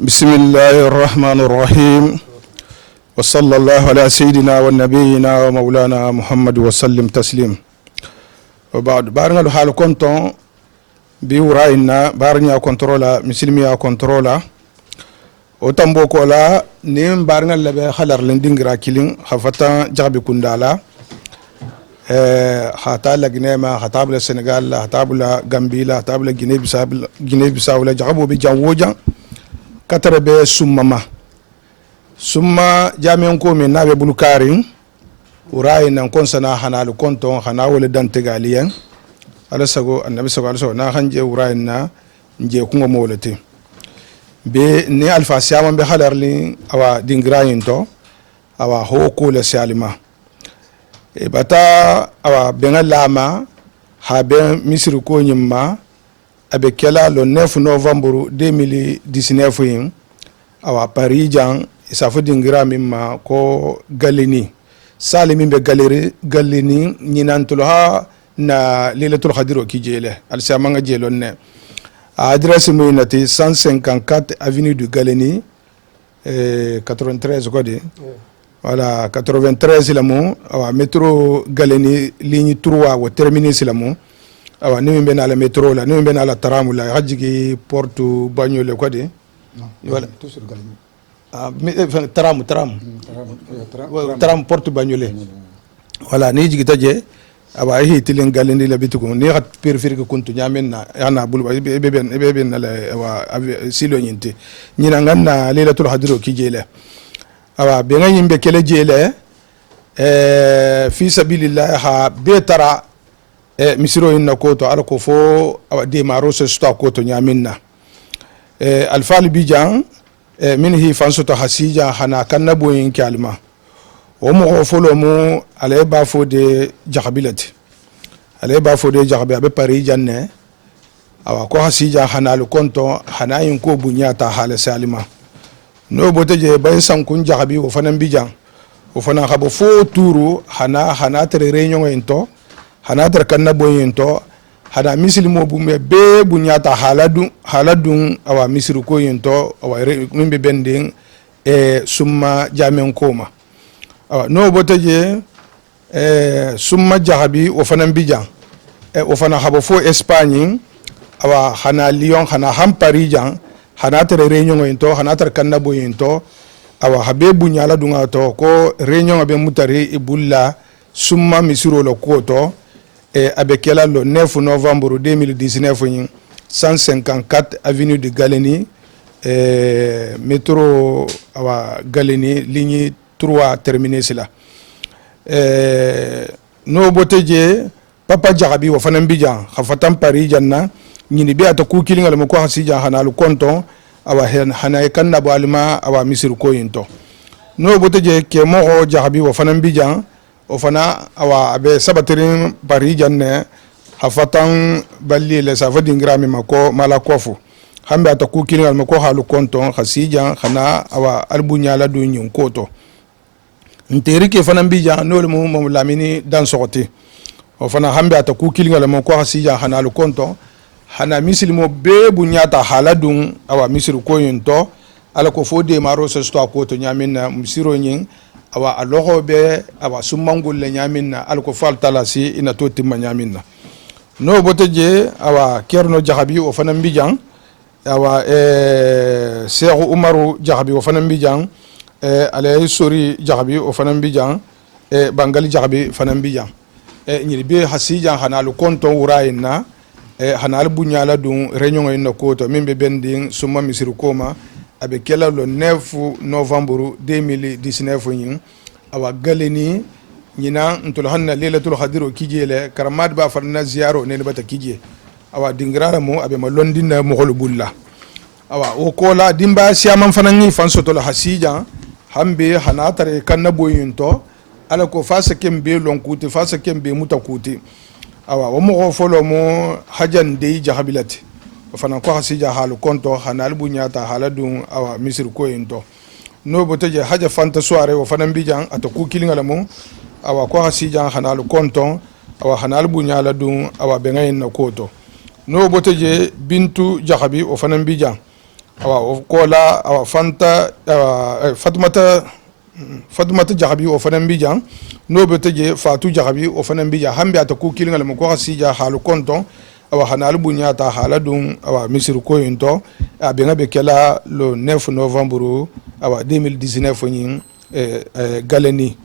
بسم الله الرحمن الرحيم وصلى الله على سيدنا ونبينا ومولانا محمد وسلم تسليم وبعد بارنا الحال كنتم بيوراينا بارنا كنترولا مسلميا كنترولا وتمبوكولا نيم بارنا لبي خلر لندينغرا كيلين خفتا جابي كندالا خاتا لغنيما خاتا بلا السنغال خاتا بلا غامبيلا خاتا بلا غيني بيساو لا جابو بجاوجا كتربي summa jami'an ko min nabe bulukarin urai nan kon sana hanalu konton hana wala dan tegaliyan ala sago annabi sago ala na hanje urai na nje kungo molete be ne alfa siyama be halarli awa dingrayin to awa hoko le salima e bata awa bengalama ha ben misri ko nyimma abe kela le 9 novembre 2019 awa parijan isafu dingira mimma ko galini sali min be galini nyinantul ha na lilatul khadiro kijele alsamanga jelonne adresse moyinati 154 avenue du Galeni 93 kodi voilà 93 lamu awa métro Galeni ligne 3 wa terminus lamu awa ni be na la métro la ni be na la tram la hajigi porte bagnole kodi voilà toujours Galeni tram porte bagnole voilà ni jigita je aba hi tilen galindi la bitugo ni hat periférique ko kuntu nyamen na yana bulba beben na la wa silo nyinti nyina nganna lilatul hadro ki jele aba be ngani be kele jele fi sabilillah ha betara misiro inna ko to ala ko fo aba de maro se sto ko to nyamen na alfal bijan min hi fansoto hasija hana kanna boyin kalma o mo folo mo ale ba fo de jahabilati ale ba fo de jahabi abe pari janne awa ko hasija hana lu konto hana yin ko bunyata hala salima no bote je bay sankun jahabi o fanan bijan o fana khabo fo turu hana tere reunion ento hana tere kanna boyin to hada misilimo bumbe be bunyata haladun awa misiru ko yento awa mimbe bending summa jamen koma awa no botaje summa jahabi o fanan bijan o fana habo fo Espagne awa hana Lyon hana hamparijan hana tere réunion yento hana tere kannabo yento awa habe bunyala dunga to ko réunion abe mutari ibulla summa misiru lo koto avec le 9 novembre 2019 154 avenue de Galeni métro awa Galeni ligne 3 terminus là no boteje papa jarabi wa fanan bijan khafatan Paris janna nyini be ata ku kilinga mo ko hasija hanalu konton awa hana kanna balma awa misir ko yinto no boteje ke mo jarabi wa fanan bijan o fana awa abe sabatirin Paris janne hafatan balli le safa dingrami mako mala kofu hambe ataku kilingal mako halu konton khasija khana awa albunya la do nyin koto nteri ke fana bija no le mo lamini dan sorti o fana hambe ataku kilingal mako khasija khana lu konton hana mislimo be bunyata haladun awa misru ko yinto ala ko fode maro se sto koto nyamina misiro nyin awa aloho be awa sumangul le nyamina alko fal talasi ina to timma nyamina no boteje awa kerno jahabi o fanam bijan awa Cheikh Umaru jahabi o fanam bijan alay sori jahabi o fanam bijan bangali jahabi fanam bijan nyiri be hasija hanalu konto urayna hanal bunyala dun réunion ina koto mimbe bending summa misiru koma abe kela le 9 novembre 2019 yin awa Galeni nyina ntul hanna lilatul khadiro kijele karamad ba farna ziyaro ne bata kije awa dingrara mo abe malondina mo holbulla awa o kola dimba siaman fanani fansoto la hasija hambe hanatare kanna boyinto ala ko fasa kembe lonkuti fasa kembe mutakuti awa o mo folo mo hajan de jahabilati fana ko hasija halu konto hanal bunyata haladun awa misir ko yento no boteje haja fanta soare o fana bijan ataku kilingala mo awa ko hasija hanal konto awa hanal bunyala dun awa bengayin na koto no boteje bintu jahabi o fana bijan awa kola awa fanta Fatoumata Jarabi o fana mbijang no beteje Fatou Jarabi o fana mbija hambi ataku kilinga mo ko sija halu konton awa hanal bunya ta haladun awa misir ko yinto abenga bekela le 9 novembre awa 2019 nyin galeni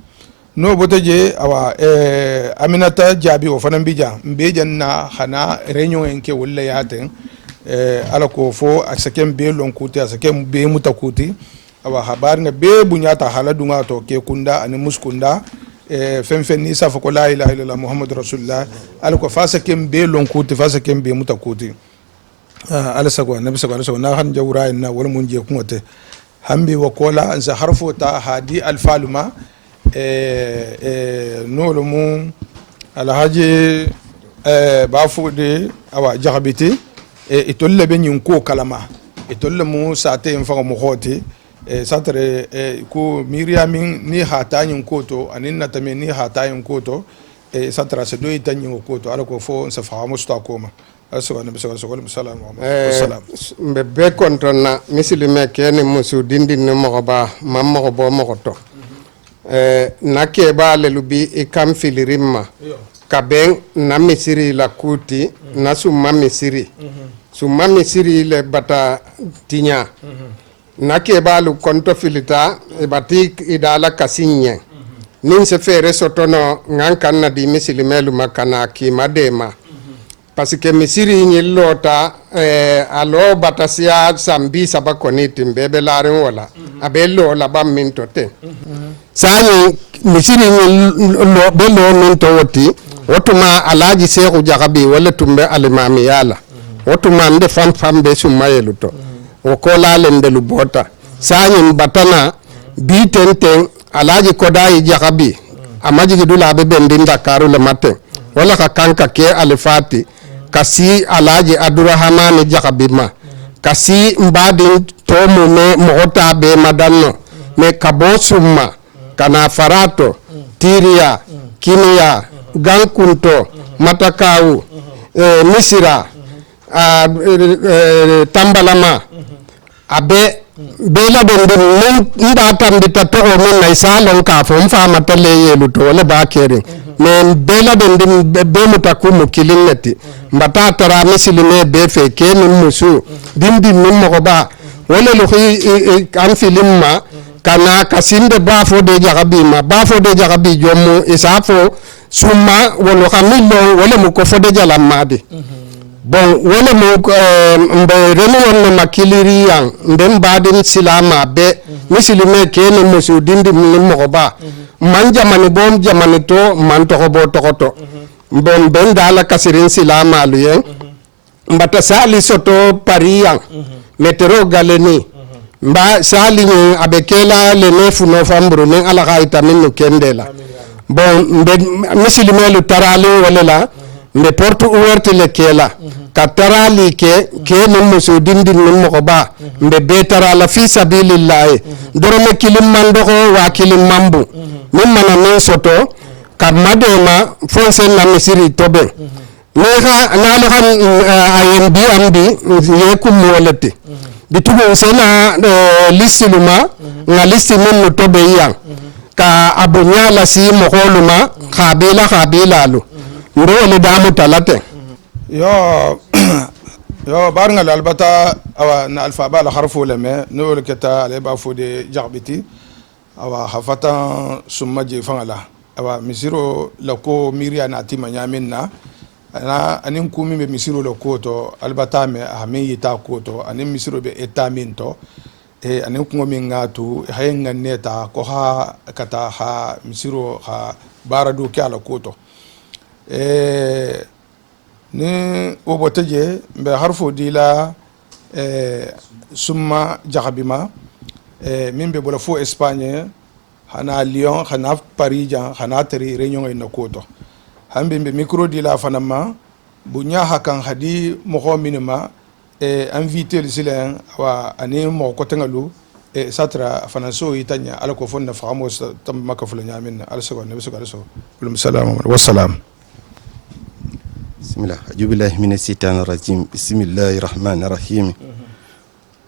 no beteje awa Aminata Jabi o fana mbija mbejan na hana réunion enke wolle yaten ala ko fo asakem be lonkuti asakem be mutakuti awa habar nga be bunyata haladunga to ke kunda ani muskunda fen ni safa ko la ilaha illallah muhammadur rasulullah ala ko fasa kem be lonkuti fasa kem be mutakuti ala sago nabi sago ala sago na han jawra na wala mun je kungote hambi wa kola an sa harfu ta hadi al faluma no lo mu ala haji bafude awa jahbiti itolle be nyin ko kalama itolle mu sate en fa mo khoti satre ko miriamin ni hata nyin koto anin natame ni hata nyin koto satra se do itanyin koto ala ko fo sa fa musta koma aso nabi sallallahu alaihi wasallam be kontona misilime kene musu dindin ne mo ba mamma ko bo mo to nakke ba le lubi e kam filirimma kaben na misiri la kuti na summa misiri summa misiri le bata tinya nake balu konto filita e bati idala kasinye nin se fere sotono ngan kanna di misilimelu makana ki madema parce que misiri ni lota alo batasia sambi sabakoni timbebe larin wala abello la bam mintote sani misiri ni lo belo minto woti wotuma alaji seku jagabi wala tumbe alimami yala wotuma nde fam be sumayeluto o kola lende lu bota sanyin batana bi tenten alaji kodayi jakabi amaji gidula be bendin Dakaru le matin wala ka kanka ke alifati kasi alaji Abdurrahman jakabi ma kasi mbadin tomu me mohota be madanno me kabo summa kana farato tiria kiniya gankunto matakawu misira tambalama abe bela donde nda tambi tato o men nay salon ka fo mfa matale yelu to wala ba kere men bela donde be mutaku mukilinati mbata tara misilime be fe kenin musu dindi min mo ba wala lo kan filimma kana kasinde ba fo de jagabi jomu isafo summa wala kamillo wala mu ko fo de jalamade bon wala mo mbe reno wonno makiliri yang ndem badin silama be misilime kene musu dindi mo ba man jamani bom jamani to man to bo to bon ben dala kasirin silama lu yen mbata sali soto pariang metero galeni mba sali ni abekela le 9 novembre ni ala gaita min kendela bon mbe misilime lu tarali wala la mbe porte ouverte le kela katarali ke nun musu dindin nun mo ba mbe betara la fi sabilillah dorome kilim mandoko wa kilim mambu min mana min soto kamadema fonsen na misiri tobe neha nalo han ayembi ambi yekum wolete bitugo sena listiluma na listi min tobe yang ka abunya la si mo holuma khabila lu ndo le damu talate yo barngal albata awa na alfa bala harfu leme no le keta ale ba fode jarbiti awa hafata summa je fangala awa misiro lako miria na tima nyaminna ana anin kumi be misiro lako to albata me ame yita ko to anin misiro be etaminto anin kungo mingatu hayenga neta ko ha kata ha misiro ha baradu kala ko to ni oboteje mbe harfo dila summa jahbima min be bola fo Espagne hana Lyon hana Paris hana teri réunion ina koto hambe mbe micro dila fanama bunya hakan hadi mo minima invité le silen wa ani mo ko tengalu satra fananso itanya ala ko fonna famo tam makafula nyamin ala sago nabi sallallahu alaihi wasallam wassalam bismillah ajubillahi minash shaitanir rajim bismillahir rahmanir rahim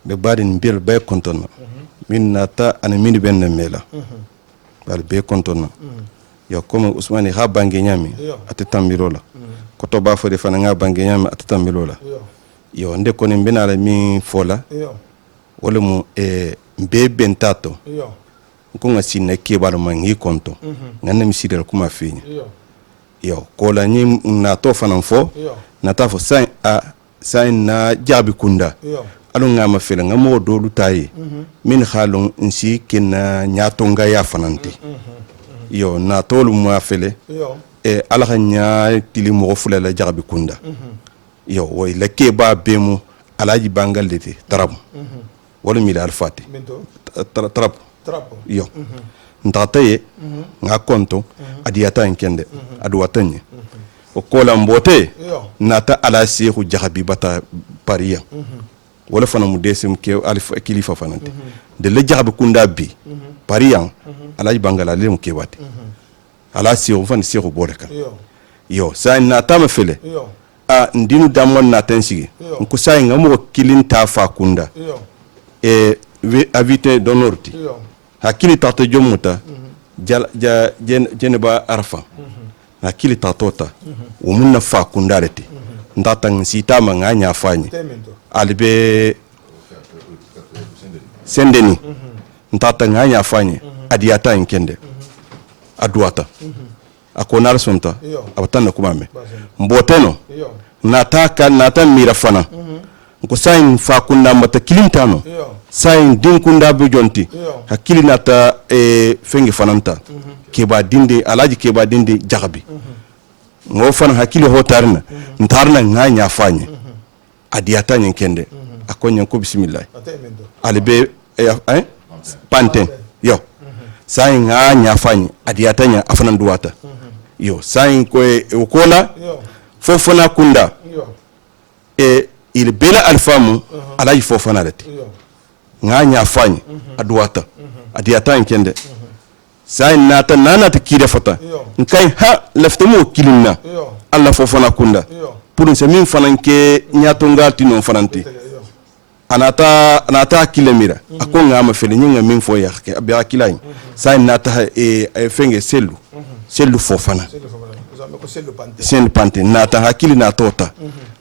be badin bil be kontona min nata ana min ben mela bal be kontona yo comme Ousmane ha bangi nyami attambilola koto ba fo de fana nga bangi nyami attambilola yo nde ko ni benala mi fola wala mu be bentato ko nga sinne ke balo mangi konto nganna mi sidel kuma finya yo ko la ni na to fana fo na ta fo sai na jabi kunda alun nga ma fela nga mo do lu tayi min khalon nsi kina nyatonga ya fananti yo na tolu ma fele ala nya tili mo fula la jabi kunda yo way la ke ba bemu alaji bangal lete tarab wala mi al fati tarab yo ntataye nga konto adiyata enkende aduwatanye o kola mbote nata ala sehu jahabi bata pariya wala fana mu desim ke alif kilifa fanante de le jahabi kunda bi pariya alaji bangala le mu kewati ala sehu fan sehu boreka yo sa nata ma fele a ndinu damon na tensigi ko sa ngamo kilin ta fa kunda avite donorti hakili tata jomuta jeneba arfa hakili tatota umunna fa kundareti ndata sitama nganya fanyi albe sendeni ndata nganya fanyi adiyata inkende aduata akonar sonta abatana kumame mboteno nata mira fana ko sain fa kunda mata kilintano sain din kunda be jonti hakili nata fengi fananta keba dinde alaji keba dinde jagabi ngo fana hakili hotarna ntarna nganya fanye adiyata nyenkende akonya ko bismillah albe panten yo sain nganya fanye adiyata nya afana duwata yo sain ko kola fofona kunda il bela alfamu alaji fofana lati nganya fanye aduwata adiyata nkende sai nata nana ta kide fata nkai ha laftamo kilinna alla fofana kunda pour se min fananke nyatonga tino fananti anata kilemira akonga ma fele nyinga min fo yake abya kilay sai nata fenge sellu fofana sen pante nata hakili na tota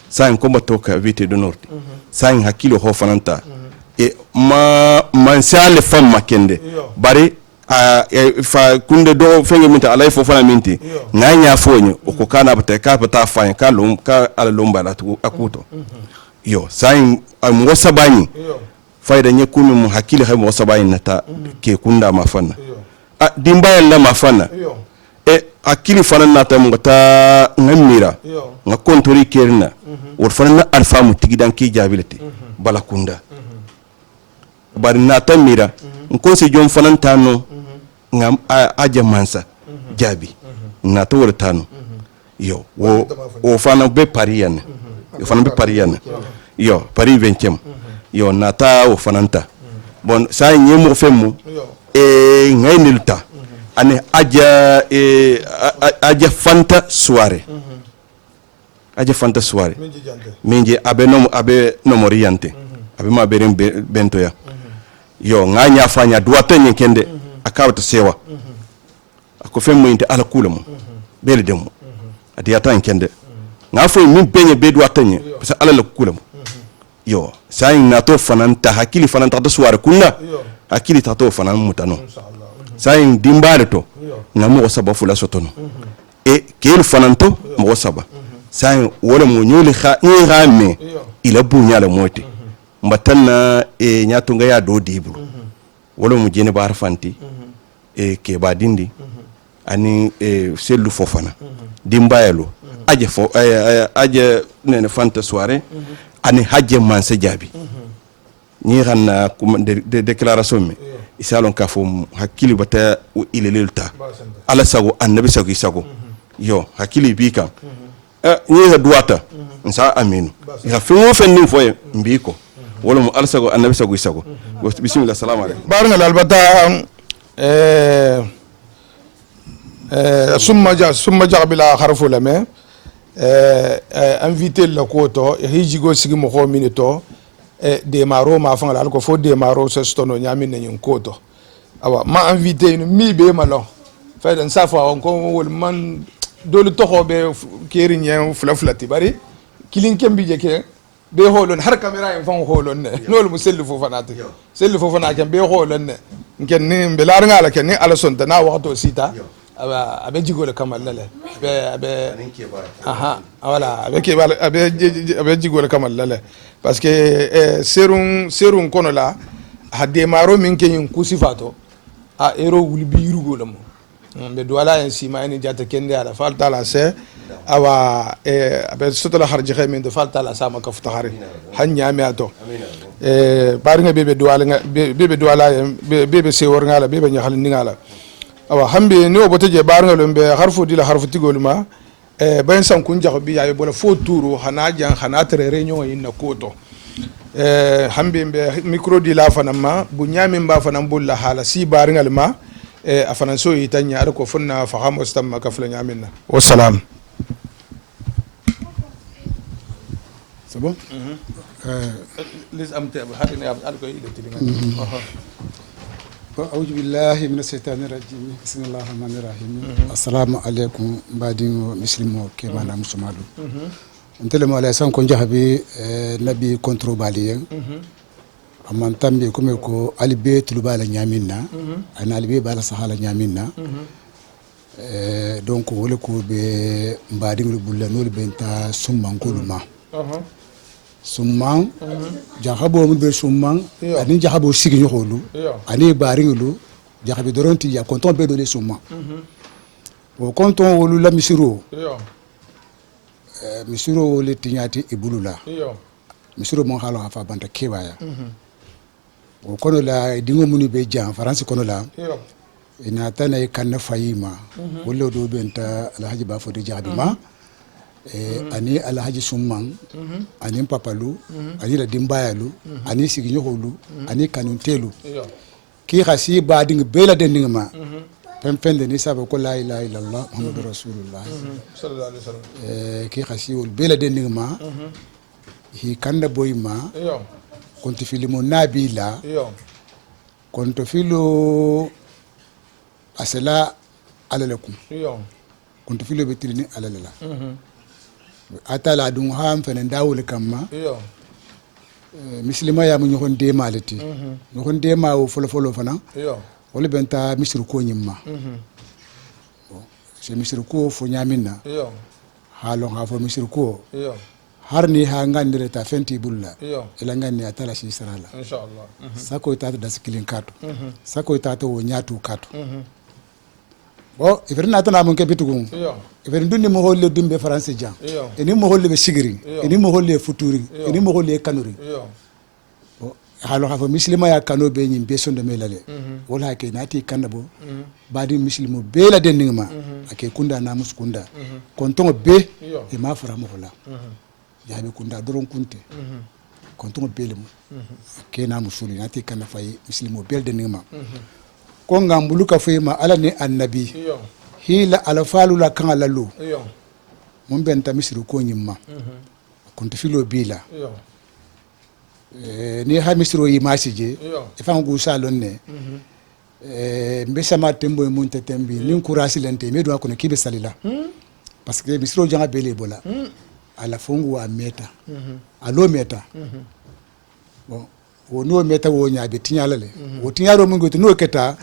sai komba toka vite do norte sai hakili ho fananta man sale fam makende bari fa kunde do fenge minta alay fo fana minti nganya fonyo ko kana bata ka bata fa ka ala lomba la akuto yo sai mo sabani fayda nyekumi mu hakili hay mo sabani nata ke kunda mafana dimba la mafana akili fana nata mo ta ngamira nga kontori kerna wor fana na alfa mu tigidan ki jabilati bala kunda bari nata mira nko se jom fana tano ngam aja mansa jabi nata wor tano yo o fana be pariyan fana be pariyan yo pari 20e yo nata o fananta bon sa nyemo femu ngay nilta ane aja fanta soirée minje abe no moriante abe ma berin bento ya yo nganya fanya duwata nyenkende akawta sewa ako femu inte ala kulamu bele demu adiyata nkende ngafo min benye be duwata nye parce ala la kulamu yo sai na to fananta hakili fananta to soirée kunna hakili ta to fanan mutano sai dimbare to ngamu osaba fula sotono kel fananto mo osaba sai wala mo nyoli me ila bunya la moti mbatanna nyatunga ya do diblu wala mo jene bar fanti ke ba dindi ani sellu fofana dimbayelo aje nene fanta soirée ani hajje man se jabi ni ranna de déclaration mi isalon ka fo hakili bata ile lelta ala sago annabi sago yo hakili bi kan ni ha duwata nsa aminu ya fengo fenni fo mbiko wala mu ala sago annabi sago bismillah assalamu alaykum barngal albata summa jabila harfu lame invité la koto hijigo sigi mo ko minito démarro ma fanga la ko fo démarro se stono nyami ne yin koto awa ma invité mi be malo fa dan safa on ko wol man dole to be keri nyen flaflati bari kilin kembi je ke be holon har camera en fan holon ne nol mu sellu fo fanati sellu fo fanati be holon ne ken ni be lar ngala ken ni ala son na waxto sita aba abe jigole kamal lale abe aha wala abe jigole kamal lale parce que serun kono la ha démarro min ke yin kusifato a ero wuli bi yurugo lamo be duwala en sima en jata kende ala falta la se awa abe sotola harji khamin de falta la sama ka futahari hanya mi ato barnga bebe duwala bebe sewor ngala bebe nyahal ngala awa hambe ni obote je barnga lombe harfu dila harfu tigolma ben san kun jago bi yabe bola fo turu hana jan hana tere réunion yin koto hambe be micro dila fanama bu nyami mba fanam bulla hala si barnga lma afana so yitanya ar ko funna faham wastam ka fla nyaminna wassalam c'est bon les amte hadina alko ile tilinga أعوذ بالله من الشيطان الرجيم بسم الله الرحمن الرحيم السلام عليكم بعدين مسلمو كما انا مسلمالو انتلم على سان كون جابي نبي كنترول بالي اما تامبي كوميكو علي بيت لبالا نيامينا انا علي بي بالا سهالا نيامينا دونك ولكو بي بعدين بولا نول بنتا سومان كولما summan jahabo mun be summan ani jahabo sigi nyolu ani baringulu jahabi doronti ya konton be do le summan o konton wolu la misiro misiro wole tinyati ibulula misiro mon halo afa banta kebaya o kono la dingo muni be jam france kono la ina tana kan fayima wollo do benta alhaji bafo de jabima ani alhaji summan ani papalu ani la dimbayalu ani siginyolu ani kanuntelu ki khasi bading bela dending ma pempende ni sabe ko la ilaha illallah muhammadur rasulullah sallallahu alaihi wasallam ki khasi wol bela dending ma hi kanda boyma konti filimo nabila konto filo asala alalakum konto filo betrini alalala atala dun ham fenen dawul kamma muslima ya mu ñokon de malati ñokon de ma wo folo fana wala benta misru ko ñimma se misru ko fo ñamina halo ha fo misru ko harni ha ngandire ta fenti bulla ila ngani atala shi sarala inshallah sako itata daskilin kato sako itata wo ñatu kato bo iferna tana mun ke bitugun iferin dunni mo holle dumbe france jam eni mo holle be sigiri eni mo holle futuri eni mo holle kanuri bo halo hafa muslima ya kano be nyim be sonde melale wala ke nati kanabo badi muslimo be la deningma ake kunda na muskunda konton be e ma fara mo hola yabe kunda doron kunte konton be le mo ke na musuli nati kana fay muslimo be deningma ko ngambulu ka fema ala ni annabi hila ala falu la kan lalu mun benta misru ko nyimma kunti filo bila ni ha misru yi masije ifan gu salon ne mbe sama tembo mun tetembi nin kurasi lente me do ko ne kibe salila parce que misru janga bele bola ala fongu wa meta alo meta bon wono meta wo nyaabe tinyalale wo tinyaro mungo to no keta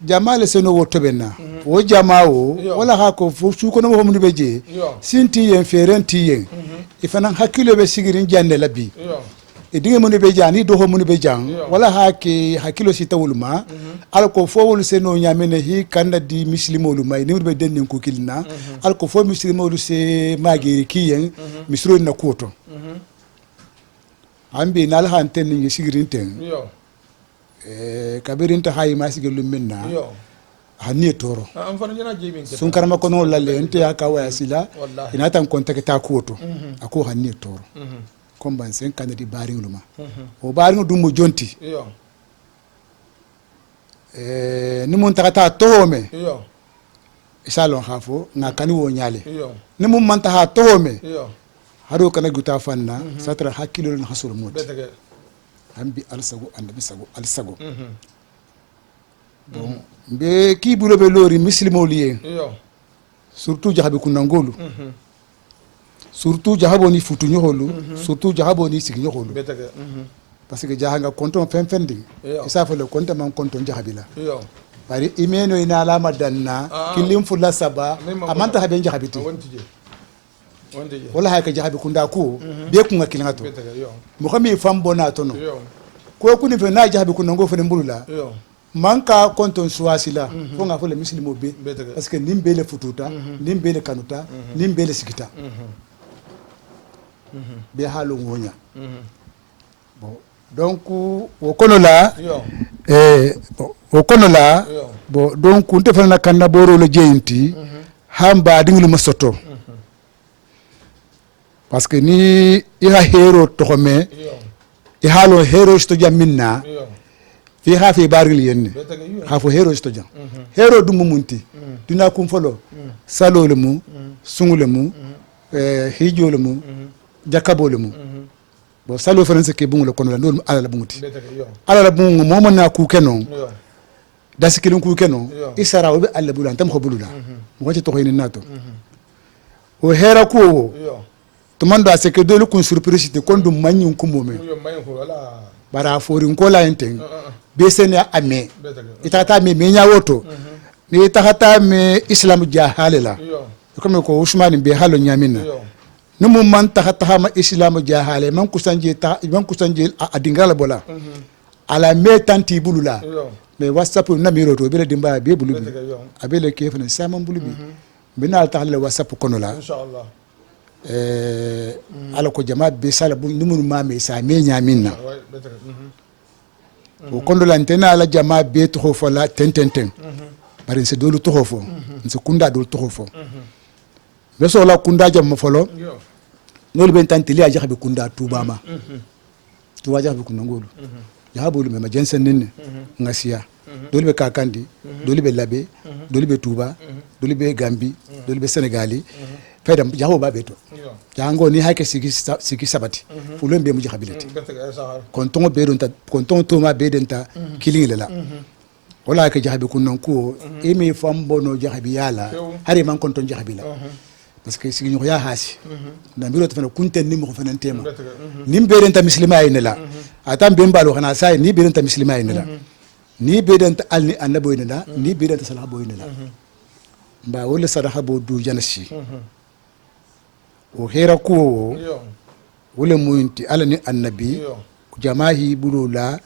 jamale seno wo tobenna wo jamaawo wala ha ko fu su ko no mo mundu beje sinti yen ferenti yen ifana hakilo be sigirin janne labi e dinga mundu be jani do ho mundu be jang wala ha ke hakilo si tawulma al ko fo wol seno nyamene hi kanda di muslimolu may ni be den ko kilna al ko fo muslimolu se magiri kiyen misro na koto ambi nal hanten ni sigirinten kabirinta hayi masigelu minna hanni toro am fana jana jibin sun karama kono lalle ente ya kawaya sila ina tan kontak ta kuoto ako hanni toro komban sen kanadi baringuluma o baringu dum mo jonti ni mun takata tohome isalon khafo na kani wo nyale ni mun manta ha tohome hado kana guta fanna satra hakilo na hasul mut hambi alsago annabi sago alsago bon mbe ki bulo be lori muslimo liye surtout jahabe kunangolu surtout jahabo ni futu ñoxolu surtout jahabo ni sigi ñoxolu parce que jahanga konton fendi isa fo le konton man konton jahabila bari imeno ina alama danna kilim fulla saba amanta haben jahabiti wala haka jahabi kunda ko be kunga kilingato mo xami fam bona tono ko kuni fe na jahabi kunango fe mbulula manka konton suwasila fo nga fo le muslimo be parce que nimbele fututa nimbele kanuta nimbele sikita be halu ngonya bon donc o kono la o kono la bon donc nte fana kanna boro le jeyinti hamba dinglu masoto parce que ni iha hero toxome i halo hero sto jaminna fi ha fi baril yenni ha fo hero sto jam hero dum munti dina kum folo salo le mu sungule mu hijo le mu jakabo le mu bo salo france ke bungu le kono la ndol ala la bunguti ala la bungu momo na ku kenon dasikilin ku kenon isara o be alla bulan tam ko bulula mo ci to ko ni nato o hera ko tumando ase ke dolu kun surprise te kondu manyin kumome bara forin ko la enten be sene ame itata me menya woto ni itata me islam jahalela comme ko usman be halo nyamina numu man tahata ma islam jahale man kusanje adingala bola ala me tanti bulula me whatsapp na miro to be dimba be bulubi abele kefne sama bulubi binal tahle whatsapp kono la inshallah ala ko jama be sala bu numuru mame sa me nyaminna o kondo la antena ala jama be to fo la tententen bari se dolu to fo se kunda dolu to fo be so la kunda jam folo nol ben tantili a jaxbe kunda tubama tuwa jaxbe kunda ngolu jahabulu me ma jensen nenne ngasiya dolu be kakandi dolu be labe dolu be tuba dolu be gambi dolu be senegali fedam jaho ba beto jango ni hake sigi sabati fulon be mu jahabilati konton be don ta konton to ma be den ta kilingile la wala ke jahabi kunnon ko emi fambo no jahabi yala hari man konton jahabila parce que sigi ñu ya hasi na biro to fana kunten ni mo fana tema nim be den ta muslima ay ne la atam be mbalo xana say ni be den ta muslima ay ne la ni be den ta alni annabo ne la ni be den ta salahabo ne la mba wala sadaha bo du janasi o hera ko wala muinti ala ni annabi jamahi bulula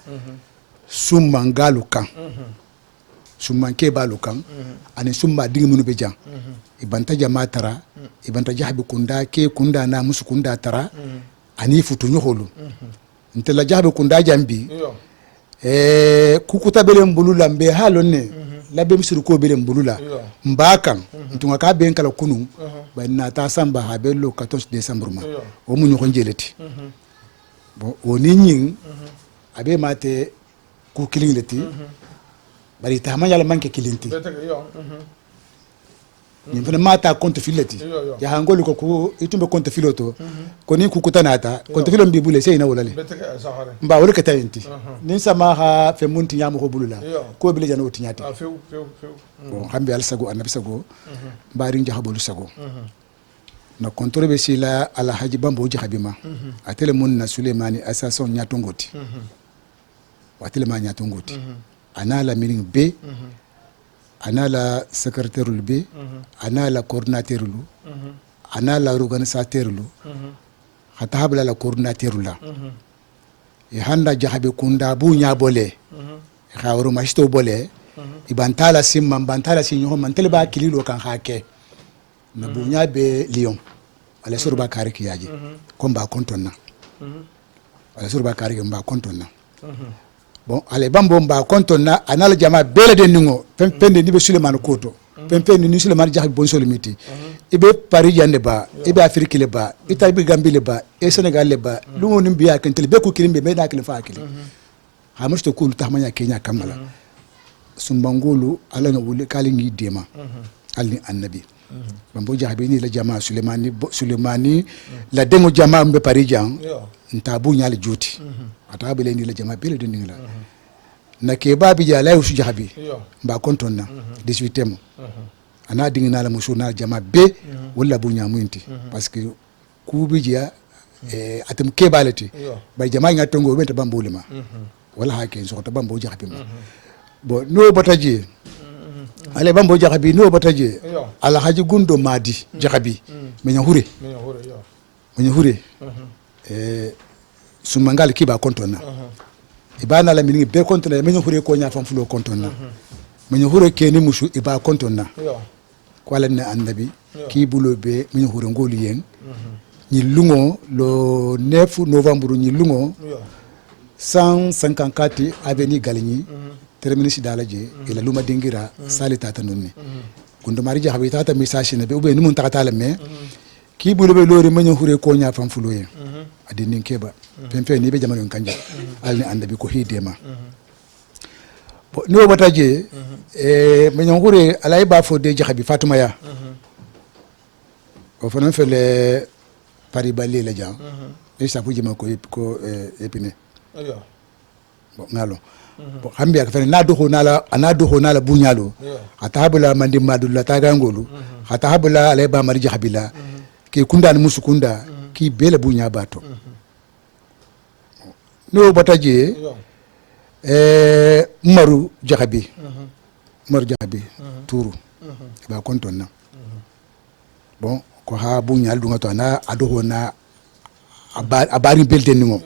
summa ngalu kan summa ke balu kan ani summa dingi munu be jang ibanta jama tara ibanta jahbi kunda ke kunda na musu kunda tara ani futu nyholu ntela jahbi kunda jambi kukuta bele mbulula mbe halonne labe misuru ko bele mbulula mbakan ntunga ka ben kala kunu ba na ta samba ha bello 14 décembre ma o mu nyoko njeleti bon o ni nyin abe mate ku kilingeti bari ta manyala manke kilinti ni fana mata compte fileti ya hangoli ko itumbe compte filoto ko ni kukuta nata compte filo mbi bule sey na wolale mba wole ka tayenti ni sama ha fe munti nyamo ko bulula ko bile jana woti nyati bon hambi al sago annabi sago bari jahabolu sago na controle be sila ala haji bambo jahabima atele mun na suleimani assassin nyatongoti watele ma nyatongoti anala meaning be anala secrétaire lu be anala coordinateur lu anala organisateur lu hata habla la coordinateur la e handa jahabe kunda bu nya bole khawru mashto bole ibantala simma bantala sinyo man telba kililo kan hake na bu nya be lion ala surba kariki yaji ko mba kontonna ala surba kariki mba kontonna bon ale bambo mba kontonna anala jama bele de ningo pende ni be Suleiman Koto pende ni Suleiman jahabe bon solimiti ibe Paris yande ba ibe Afrique le ba itabi Gambie le ba e Sénégal le ba lungo nimbi ya kentel be ko kilimbe me da kile fa kile hamusto kulu tahmanya Kenya kamala sumbangulu ala no wuli kalingi dema alni annabi bambo jahabi ni la jama sulemani la dengo jama mbe parijan ntabu nyali juti ata bele ni la jama bele de ningla na ke babi ja la usu jahabi ba konton na 18 ana dingina la musu na jama be wala bu nyamu inti parce que kubi ja atam ke balati ba jama nga tongo be ta bambo lima wala hake so ta bambo jahabi ma bo no bataji ale bambo jahabi no bataje ala haji gundo madi jahabi menya hure sumangal kiba kontona ibana la mingi be kontona menya hure ko nya fam fulo kontona menya hure keni musu iba kontona ko ala ne annabi ki bulo be menya hure ngoli yen ni lungo le 9 novembre ni lungo 154 avenue Galigny terminus dalaje ila luma dingira sali tata nonni gundo mari jahabi tata message ne be ube ni mun takata la me ki bulu be lori manyo hure ko nya fam fuloye adinin keba pempe ni be jamanu kanja alni andabi ko hidema no bataje manyo hure alay ba fo de jahabi fatuma ya o fana fele pari balé la jam e sa fuji ma ko epine bon ngalo bon hambi ak fene na doho nala bunyalo atahabula mandi madulla tagangolu atahabula alay ba mari jahabila ke kunda musu kunda ki bele bunya bato no bataje maru jahabi turu ba konton na bon ko ha bunyal dunga to na adoho na abari belte ningo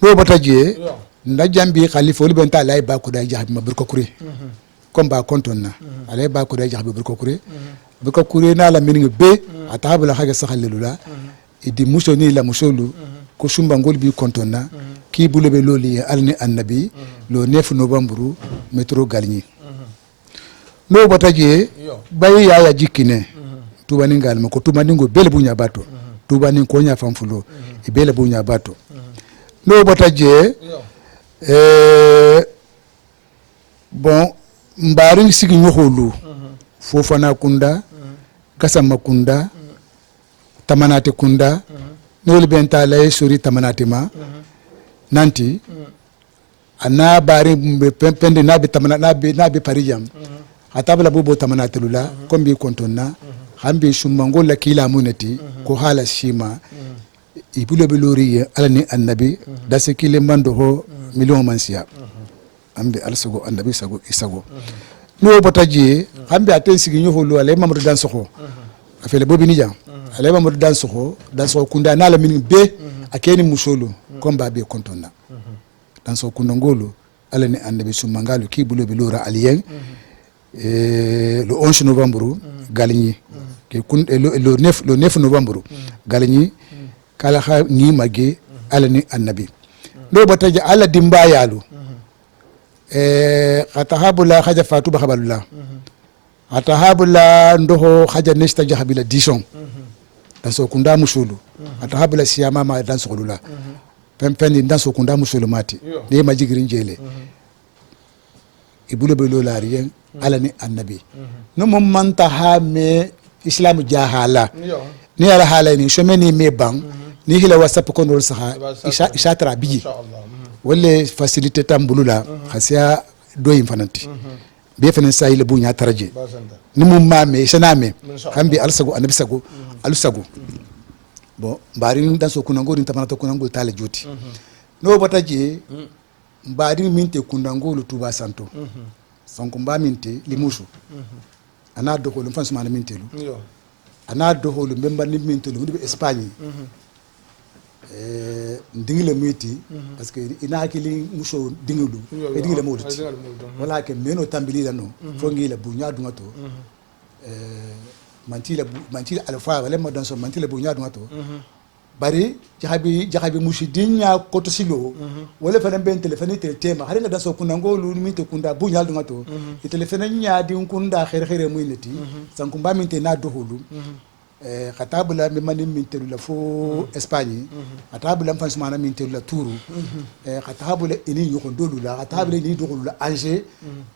no bataje nda jambi khalifa wol benta lay ba ko day jahabi ma burko kure comme ba konton na alay ba ko day jahabi burko kure na la mininga be atabula haga sakhalelula idi musoni la musolu ko sumba ngol bi konton na ki bulebe loli alni annabi le 9 novembre métro Galigny no bataje bay ya jikine tubani ngal mako tubani ngo bele bunya bato tubani ko nya famfulo e bele bunya bato no bataje bon mbari sigi nyoholu fofana kunda kasama kunda tamanate kunda nol benta lay suri tamanate ma nanti ana bari pende nabi tamanate nabi parijam atabla bobo tamanate lula kombi kontonna hambi shumango la kila munati ko hala shima ibulo belori alani annabi dase kile mando ho million mansiya ambe alsago annabi sago isago no botaji hambi atensi ginyo holu ale mamadou dan soko afele bobi nija ale mamadou dan soko kunda nala min be akeni musolo komba be kontonna dan soko kunda ngolo alani annabi sumangalo ki bulo belora aliyen le 11 novembre Galigny ke kun le 9 novembre Galigny kala ha ni mage alani annabi do bataje ala dimba yalu atahabula haja fatu bahabalula atahabula ndoho haja nesta jahabila dison dan so kunda musulu atahabula siyama ma dan so lula pempendi dan so kunda musulu mati ne majigirin jele ibulo belo lariyen alani annabi no mom manta ha me islam jahala ni ala hala ni shomeni me bang ni hila whatsapp ko ndol saha isha tra biji wala facilité tambulula khasiya doyim fananti be fanan sayile bunya taraje ni mum mame saname hambi alsago annabi sago alusago bon mbari dan so kunango ni tamana to kunango tale joti no bataje mbari minte kunango lu tuba santo sonko mba minte limusu ana doholu fansuma na mintelu ana doholu memba ni mintelu ni Espagne dingile muiti parce que ina hakili muso dingilu e dingile mawluti wala ke meno tambili la no fongi la bunya dunga to mantila alfa wala mo danso mantila bunya dunga to bari jahabi musidinya koto silo wala fana ben telefone tema haringa danso kunango lu minte kunda bunya dunga to telefone nya di kunda khere muineti sankumba minte na doholu khatabula mi mani min telula fo Espagne khatabula fan sumana min telula Touru khatabula ini yoko dolula khatabula ini dolula Angers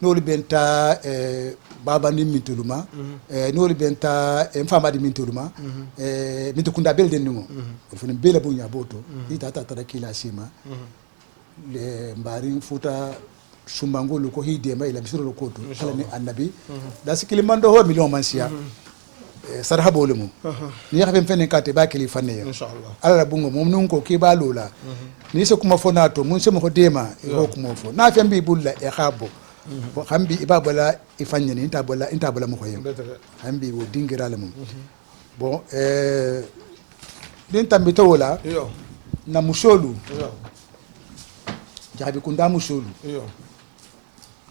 nolu benta baba ni min teluma nolu benta mfama di min teluma min to kunda belde nimo fo ne bela bunya boto ita tata kila sima le mbari futa sumbangulu ko hidema ila bisuro koto ala ni annabi da sikilimando ho million mansia sarha bolum ni xafem fenen kate ba kili fanne inshallah ala bungo mom nun ko ki ba lola ni se kuma fonato mun se mo dema ko kuma fo na fem bi bulla e khabo bo xambi ibabala ifanye ni inta bala mo ko yem xambi wo dingira la mom bon din tambi to wala na musolu jabi kunda musolu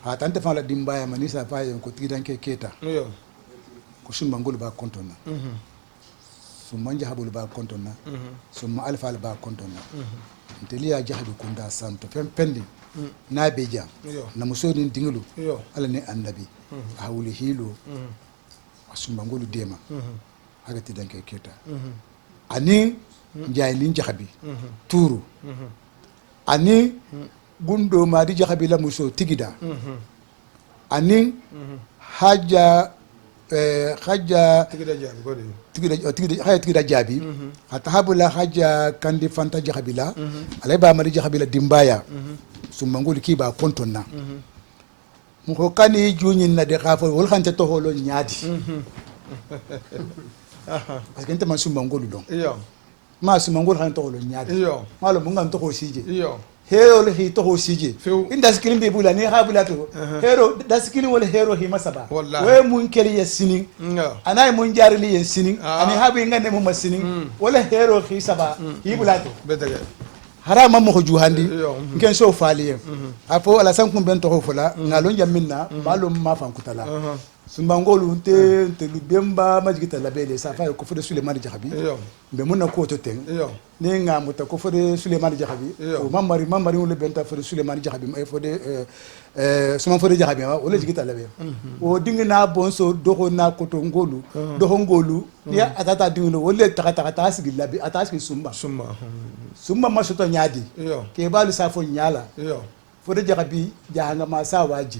ha tante fa la dimbaya manisa fa yen ko tidanke keta ko summa ngol ba kontona summa jahabul ba kontona summa alfa ba kontona inteliya jahabi kunda santo pendi na beja na musodin dingulu ala ne annabi hawli hilo summa ngol dema haga tidanke keta ani jaylin jahabi Touru ani gundo madi jahabi la muso tigida ani haja tigida jabi hatahabula haja kandi fanta jahabila alay ba mari jahabila dimbaya sumangul ki ba kontonna mu ko kani juñin na de khafo wol khante to holo nyaadi parce que ntama sumangul don ma sumangul khante to holo nyaadi malo mu ngam to ko sije hero le hi to ho sije inda skilin be bula ne ha bula to hero da skilin wala hero hi masaba we mun keli yasinin anay mun jari li yasinin ani ha be ngane mun masinin wala hero hi saba hi bula to betaga harama mo juhandi ngen so faliye afo ala san kun ben to ho fula ngalon jaminna malum ma fan kutala sumbangolu te lu bemba majigita labele sa fa ko fode Suleiman Jahabi be mun na ko to ten ni nga muta ko fode Suleiman Jahabi o mamari wala benta fode Suleiman Jahabi ay fode suma fode Jahabi wala jigita labe o dingina bonso doho na ko to ngolu doho ngolu ya atata dinglo wala takata asigi labe atasi sumba masuto nyaadi ke balu sa fo nyala fode Jahabi jahanga ma sa waji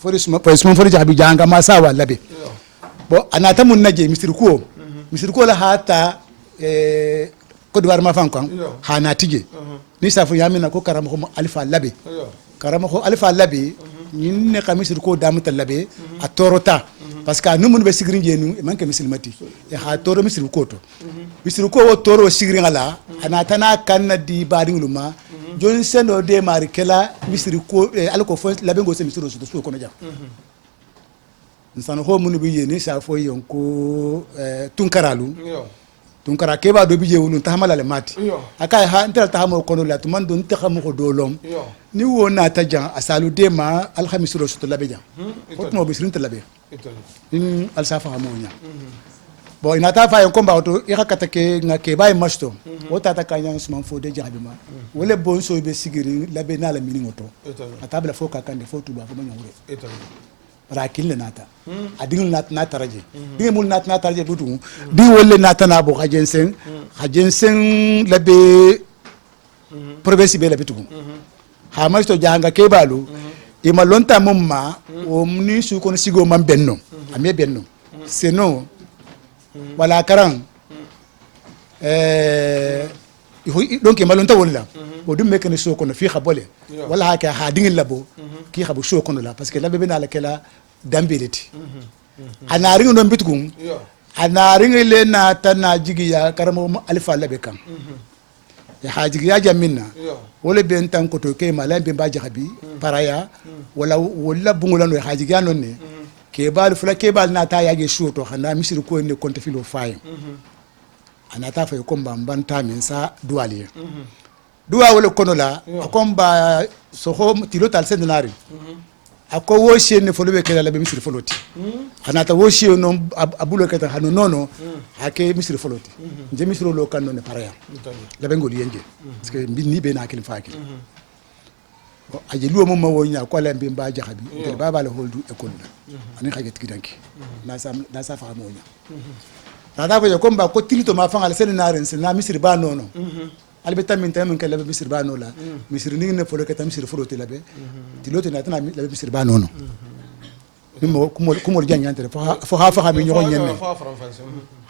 fode suma fode Jahabi jahanga ma sa wa labe bo anata mun naje misir ko la hata ko diwar ma fan kan hana tije ni sa fo yamina ko karama ko alfa labe nin ne ka misir ko damuta labe a torota parce que nu mun be sigrin jenu man ke misilmati e ha toro misir ko to misir ko wo toro sigrin ala anata na kan di badinguluma jon seno de mari kela misiri ko alko fo labe ngo se misiro so ko na ja nsano ho mun bi yeni sa fo yonko tunkara ke ba do bi je wonu tahamala le mati akai ha ntel tahamo ko no la to man don taxamo ko dolom ni wona ta jan asalu de ma al khamisiro so labe ja ko mo bisirin te labe in al safa hamonya bon ina ta fa yon komba auto irakata ke ngake bay masto o tata kanya suma fo de jabi ma wala bon so be sigiri labe na la mini ngoto atabla fo ka kande fo tuba ko manyure rakil le nata adingul na taraje dinge mul na taraje butu di wolle nata na bo hajensen labe province be labe tugu ha masto janga ke balu e ma lonta mumma o ni su ko sigo man benno ame benno seno wala karan donc malonta wala o dum mekene so kono fi khabole wala haka ha dingil labo ki khabu so kono la parce que labe bena la kala dambeleti anari non bitgum anari le na tana jigiya karamo alfa labe kan ya haji ya jaminna wala ben tan ko to ke malam be ba jahabi paraya wala bungulan no haji ya non ne ke bal fula ke bal na ta yage shoto xana misir ko ne konta filo fayem anata fay komba mbanta min sa duwaliye duwa wala kono la komba so ho tilotal sendenari ako woshi ne folo be kala la be misir foloti anata woshi no abulo kata hanu nono ake misir foloti je misir lo kan non paraya la be ngol yenge parce que ni be na kil faaki aje luwo mo wonya ko la mbi mba jahabi de baba la holdu école la ani xaget ki danki na sa fa mo nya tata ko ko mba ko tilito ma fanga sen na ren sen na misiri ba nono albe tamin tamin kala be misiri ba no la misiri ni ne folo ke tam misiri folo te labe tiloto na tana labe misiri ba nono mo kumo janya entre fo ha fa mi nyogo nyenne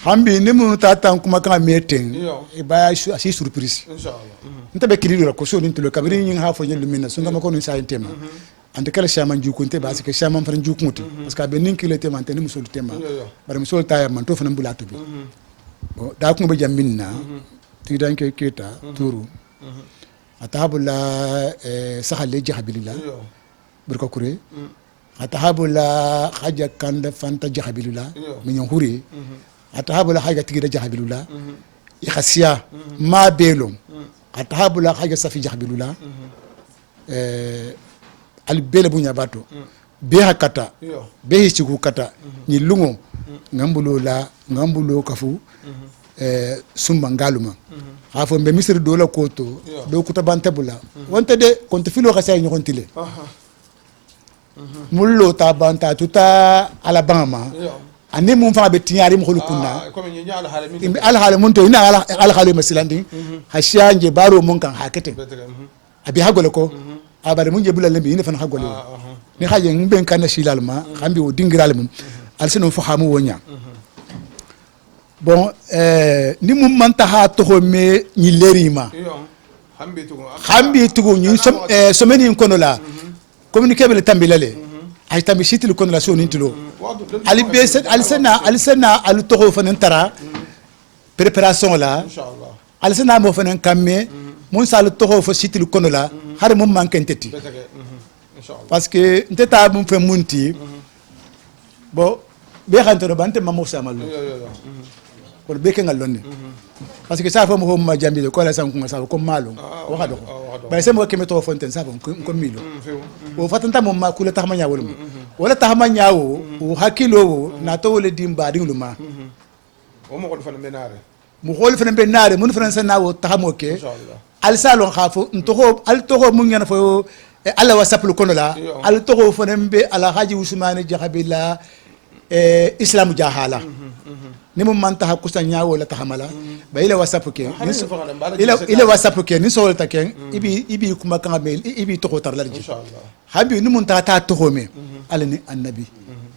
hambi ni mu tata kuma kan meeting e ba asi surprise inshallah ntabe kililo ko so ni tilo kabiri nyi ha fo nyelu minna sunga ma ko ni sa tema ante kala shaman jukunte ba que shaman fran jukunti parce que be nin kile tema ante ni musul tema bare musul taya man to fana bulatu bi bon da ko be jamminna ti dan ke keta turu atahabula sahalle jahabilillah burka kure atahabula haja kanda fanta jahabilillah min huri atahabula haja tigida jahabilillah ikhasiya ma belum atahabula haja safi jahabilillah al bele bunya bato be hakata be hichiku kata ni lungo ngambulo kafu sumba ngaluma hafo be misir dola koto do kuta bantabula wonte de konti filo khasay ni kontile mullo ta banta tuta alabama ani mum fa be tinyari mo kunna al hal mun to ina al hal masilandi hashanje baro mun kan hakete abi hagole ko abare mun jebula lembi ina fan hagole ni haje ngben kan shilalma khambi o dingiral mum al sinu fahamu wonya bon ni mum manta ha to me ni lerima khambi tugo ni someni kono la communiquer bele tambilale ay tambi sitil kono la so nintilo ali be al sena al to fanen tara préparation la inshallah al sena mo fanen kamme mun sal to fo sitil kono la har mum mankenteti parce que nteta mum fe munti bo be xantoro bante mamo samal ko be ke ngalonne parce que ça fa mo ma jambi ko la san ko sa ko malo waxa do bay sem ko kemeto fonten sa ko milo o fatanta mo ma kula taxma nyaawul wala taxma nyaawo o hakilo na to wala dimba dinguluma o mo ko fa benare mo xol fa benare mun fa san nawo taxamo ke al salon khafo ntoho al toho mun ngana fo ala wasapul kono la al toho fo nembe ala haji usmane jahabila islam jahala ni mum manta ha kusa nyaawo la tahamala ba ila wasapu ke ila wasapu ke ni sol ta ken ibi kuma kan mel ibi toho tar la inshallah habi ni mun ta toho me ala ni annabi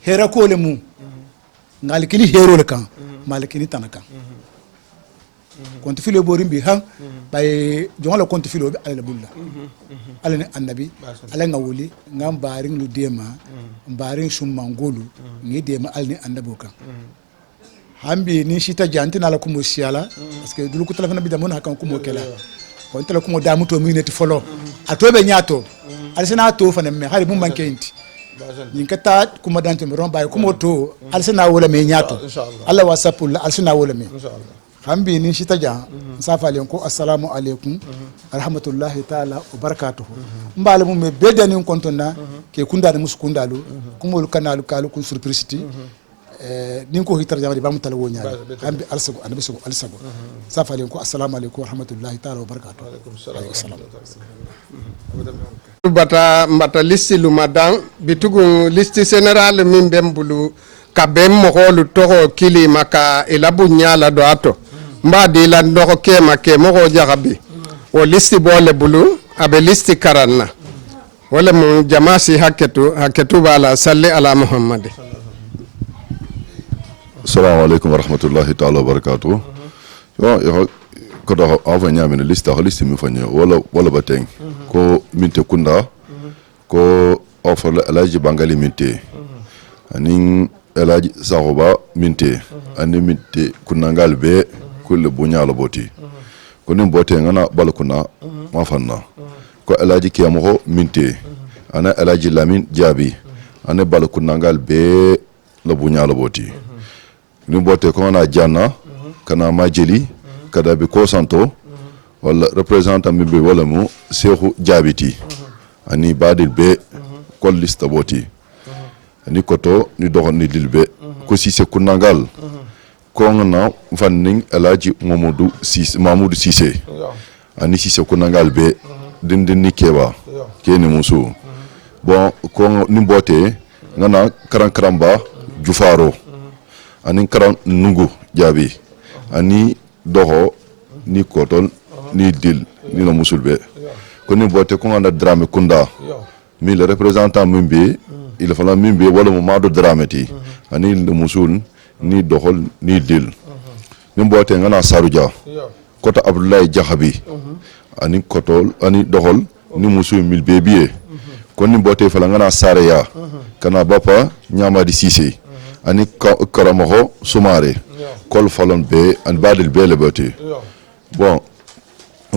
hera ko le mu ngal kili hero le kan malikini tanaka konti filo borimbi han bay jonga konti filo be ala bulla ala ni annabi ala ngawuli ngam baring lu dema baring summa ngolu ni dema ala ni annabo kan hambi ni shita janti na la kumo siala parce que dulu ko telefona bi damon hakan kumo kela ko tele kumo damuto minute folo atobe nyato ala sena to fana me hari mum bankenti ninkata kuma dante mi romba kumo to ala sena wala me nyato ala wasapul ala sena wala me inshallah hambi ni shita jan safa len ko assalamu alaikum rahmatullahi ta'ala wa barakatuhu mbale mum me bedani kontona ke kunda de muskundalu kumol kanalu kalu kun surprisiti ni ko hitar jamadi bamu tala wonya hambi alsago anabi sago alsago safa len ko assalamu alaikum rahmatullahi ta'ala wa barakatuhu alaikum salam bata mbata listi lumadan bitugu listi general min bembulu kabem mo holu toho kili maka elabu nyala do ato mbadi la ndoko kema ke mo go jagabi o listi bole bulu abe listi karanna wala mo jamasi haketu bala salli ala muhammad. Assalamu alaikum warahmatullahi ta'ala wabarakatuh. Yo ko do afa nyamene lista holisti mi fanyo wala bateng ko minte kunda ko offer alaji bangali minte anin elaji sahoba minte ani minte kunangal be kulle bunyalo boti ko nim bote ngana balkuna ma fanna ko elaji kiyamo minte ana elaji lamin jabi ana balkunangal be la bunyalo boti nim bote ko na janna kana majeli kada be ko santo wala representant mi be wala mu sehu jabiti ani badil be ko lista boti ni koto ni doxon ni dilbe ko Cissé kunangal ko ngana fanning Alaji Mamadou Cissé ani Cissé kunangal be dindin ni keba keni musu bon ko ni mbote ngana karamba jufaro ani karan nungu jaabi ani doho ni kotol ni dil ni no musulbe ko ni bote ko ngana drame kunda mi le représentant mumbi il fala mumbi wala mo mado drameti ani le musul ni dohol ni dil ni bote ngana saruja kota abdoulaye jahabi ani kotol ani dohol ni musul mil bebiye ko ni bote fala ngana sareya kana bapa nyamadi sise ani karamaho sumare kol falon be an badil be lebati bon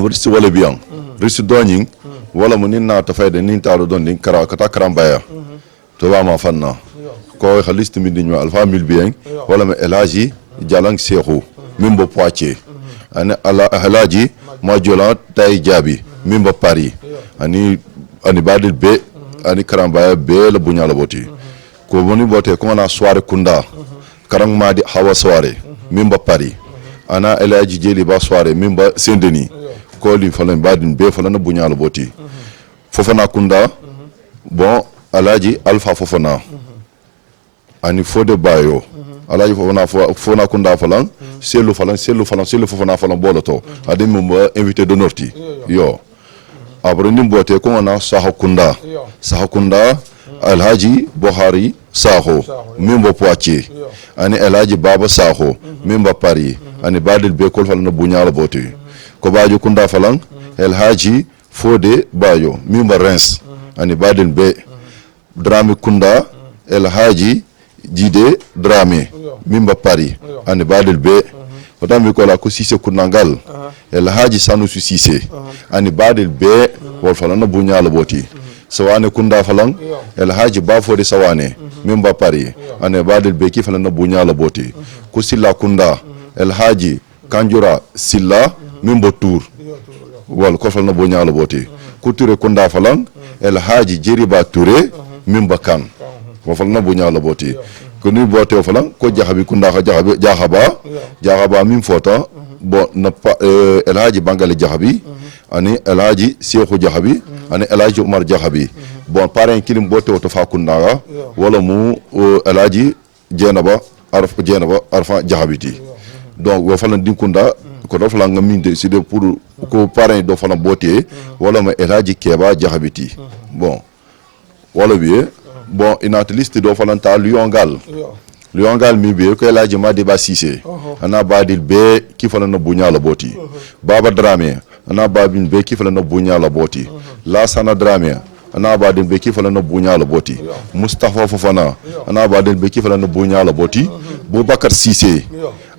risi wala biyan risi doñing wala mo nin na ta fayde nin taalo don din kara kata karambaya to ba ma fanna ko khalist min din alfa mil biyan wala ma elaji jalang seexu mimbo poitier ani ala halaji ma jola tay jabi mimbo paris ani badil be ani karambaya be la bunyala boti ko boni bote ko na soirée kunda karang madi hawa soirée mimba paris ana elaji jeli ba soirée mimba sendeni ko li falen badin be falana bunyala boti fofana kunda bon alaji alpha fofana ani fode bayo alaji fofana kunda falan selu fofana falan boloto ade mimba invité d'honneur ti yo après ni bote ko na saha kunda alhaji buhari saho mimba poitier ani alhaji baba saho mimba paris ani badil be kol falana bunyala boti ko bajo kunda falan alhaji fode bayo mimba reims ani badil be drame kunda alhaji jide drame mimba paris ani badil be wadami ko la ko sise kunangal alhaji sanusi sise ani badil be wol falana bunyala boti sawane kunda falan alhaji bafode sawane mimba paris ane badil be ki falan bunyala boti ko silla kunda alhaji kanjura silla mimba tour wal ko falan bunyala boti ko ture kunda falan alhaji jeriba touré mimba kan ko falan bunyala boti ko ni bote falan ko jahabi kunda ka jahaba mim fota bon na alhaji bangale jahabi ani alhaji seexu jahabi ani alhaji umar jahabi bon parrain kilim bote woto fa kundaga wala mu alhaji jenaba arfa jahabiti donc wo fala dinkunda ko do fala ngaminde c'est de pour ko parrain do fala bote wala ma alhaji keba jahabiti bon wala biye bon inat liste do fala ta Liongal mi be ko alhaji madi ba sise ana badil be ki fala na bunyala boti baba drame ana babin be ki fala na bunyala boti la sana drame ana badin be ki fala na bunyala boti mustafa fofana ana badin be ki fala na bunyala boti boubacar sise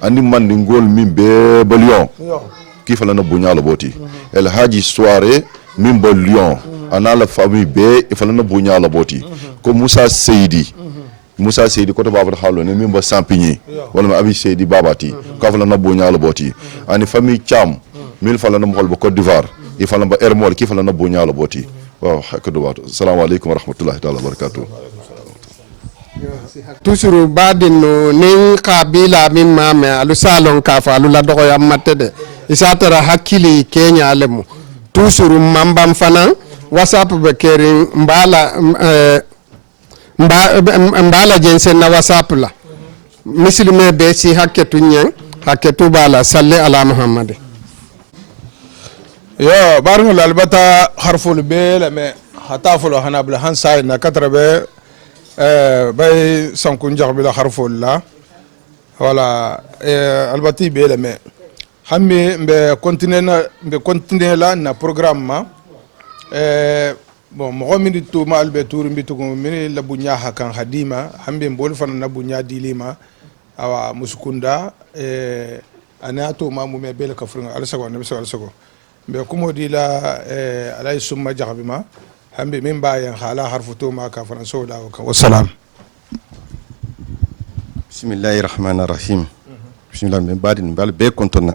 ani man ngol mi be ba Lyon ki fala na bunyala boti el haji soirée min ba Lyon ana la famille be fala na bunyala boti ko Moussa Seydi ko to baba xalo ne min ba Sampigny wala ma Abi Seydi babati ko fala na bunyala boti ani famille Thiam mil fala na mol ba Côte d'Ivoire i fala ba Hermol ki fala na bunyala boti waaw hakadu wato assalamu alaykum wa rahmatullahi ta'ala wa barakatuh toujours badino nin kabila min mame alu salon kafa alu la dogo yamatte de isatara hakili Kenya alemu toujours mambam fana whatsapp be keri mbala jensen na whatsapp la muslime be si hakketu nyen hakketu bala salli ala muhammad yo barno albata harful be la me hataful hanabla hansa na katrabe bay sankun jaxbila harful la wala albati be la me hammi be continuer la na programme ma bon mo min to ma albe tour mbitu ko min la bunya hakan hadima hambe mbol fana na bunya dilima awa musukunda ana to ma mu me bel ka furanga alsago nabi sallallahu alaihi wasallam be kumo di la alay summa jahabima hambe min bayan hala harfu to ma ka fana so da ka wassalam bismillahir rahmanir rahim bismillah min badin bal be kontona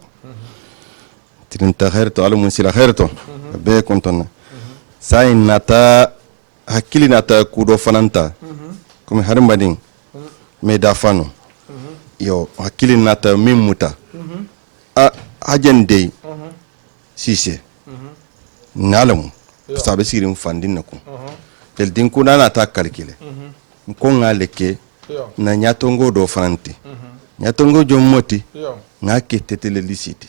tin ta khairto alamun sila khairto be kontona sai nata hakili nata kudo fananta comme harmbadin me da fano yo hakili nata mimuta a hajende sise nalamu sabe sirim fandin nako tel din ko nana ta calculer ko ngaleke na nyatongo do fanti nyatongo jom moti yo nga ke tetele lisiti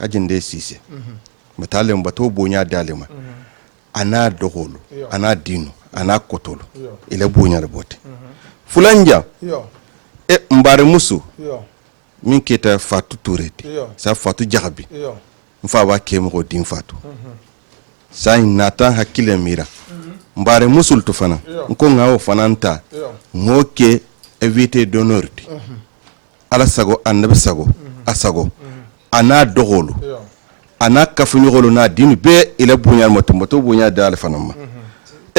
ajinde sise metale mbato bonya dalema ana doholo ana dino ana kotolo ile bonya rebote fulanja yo e mbare musu yo min keta fatu tureti yo sa fatu jahabi yo mfa ba kemo ko din fatu sa nata hakile mira mbare musul to fana ko ngawo fananta ngoke éviter d'honneur ala sago annabi sago asago ana dogolu ana kafunyogolu na dinu be ila bunyal motumbato bunya dal fanama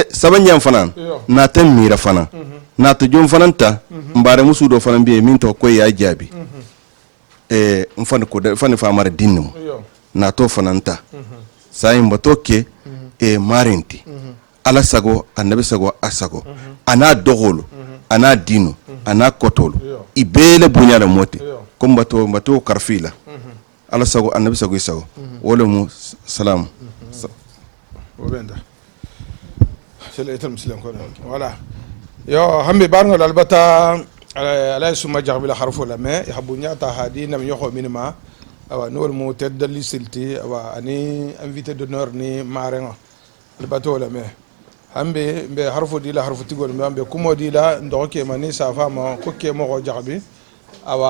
sabanyam fanan na tan mira fana na to jom fananta mbare musu do fanan be min to ko ya jabi mfan ko fani famara dinnu na to fananta sai mbato ke marinti ala sago annabi sago asago ana dogolu ana dinu ana kotolu ibele bunyala moti ko mbato karfila ala sago annabi sago isago wala mu salam وبين سليت المسلم كله ولا يا هم بارنا البتا على اسم جاب بلا حرف ولا ما يحبوني تا هادي نم يخو من ما او نور مو تدلي سلتي او اني انفيتي دونور ني مارنا البتا ولا ما هم بحرف دي لا حرف تقول ما بكم دي لا ندوكي ماني صافا ما كوكي مو جابي او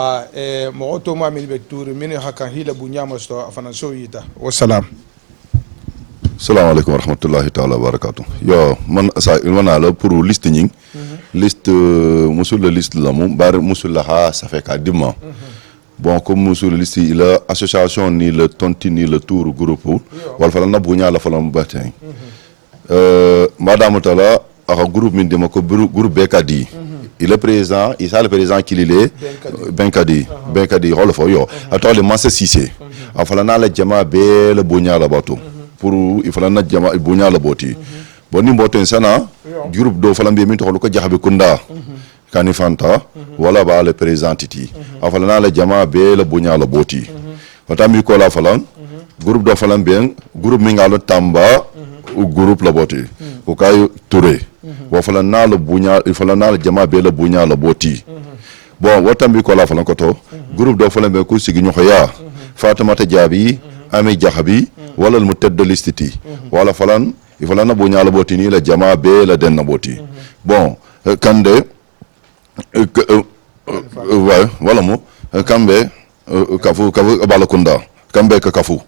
مو تو ما من بتور من هكا هي لبنيا مستو افنسويتا والسلام. Salam alaikum wa rahmatullahi ta'ala wa barakatuh. Yo, man sa ilwana la pour liste ñing. Liste musul la liste la mum bar musul la ha ça fait ka dimma. Bon comme musul liste il a association ni le tonti ni le tour groupe wal fala na buña la fala mbatin. Madame Tala a groupe min de ko groupe Bekadi. Il est présent, il est le président qu'il est Benkadi. Benkadi holfo yo. Attends le masse 6. A fala na la jama be le buña la bato. Pour il faut na jama bunya la boti boni mboten sana groupe do falam be min to ko jahabe kunda kani fanta wala ba le président titi afala na la jama be la bunya la boti fatami ko la falan groupe do falam be groupe mi ngalo tamba groupe la boti ko kay touré wa fala na la bunya il fala na la jama be la bunya la boti bon watambi ko la falan ko to groupe do falam be ko sigi ñoxo ya fatimata jabi ami jahabi wala mu tedd listiti wala falan il fala na bo nyala boti ni la jama be la den na boti bon kande wala mo kambe kafu balakunda kambe ka kafu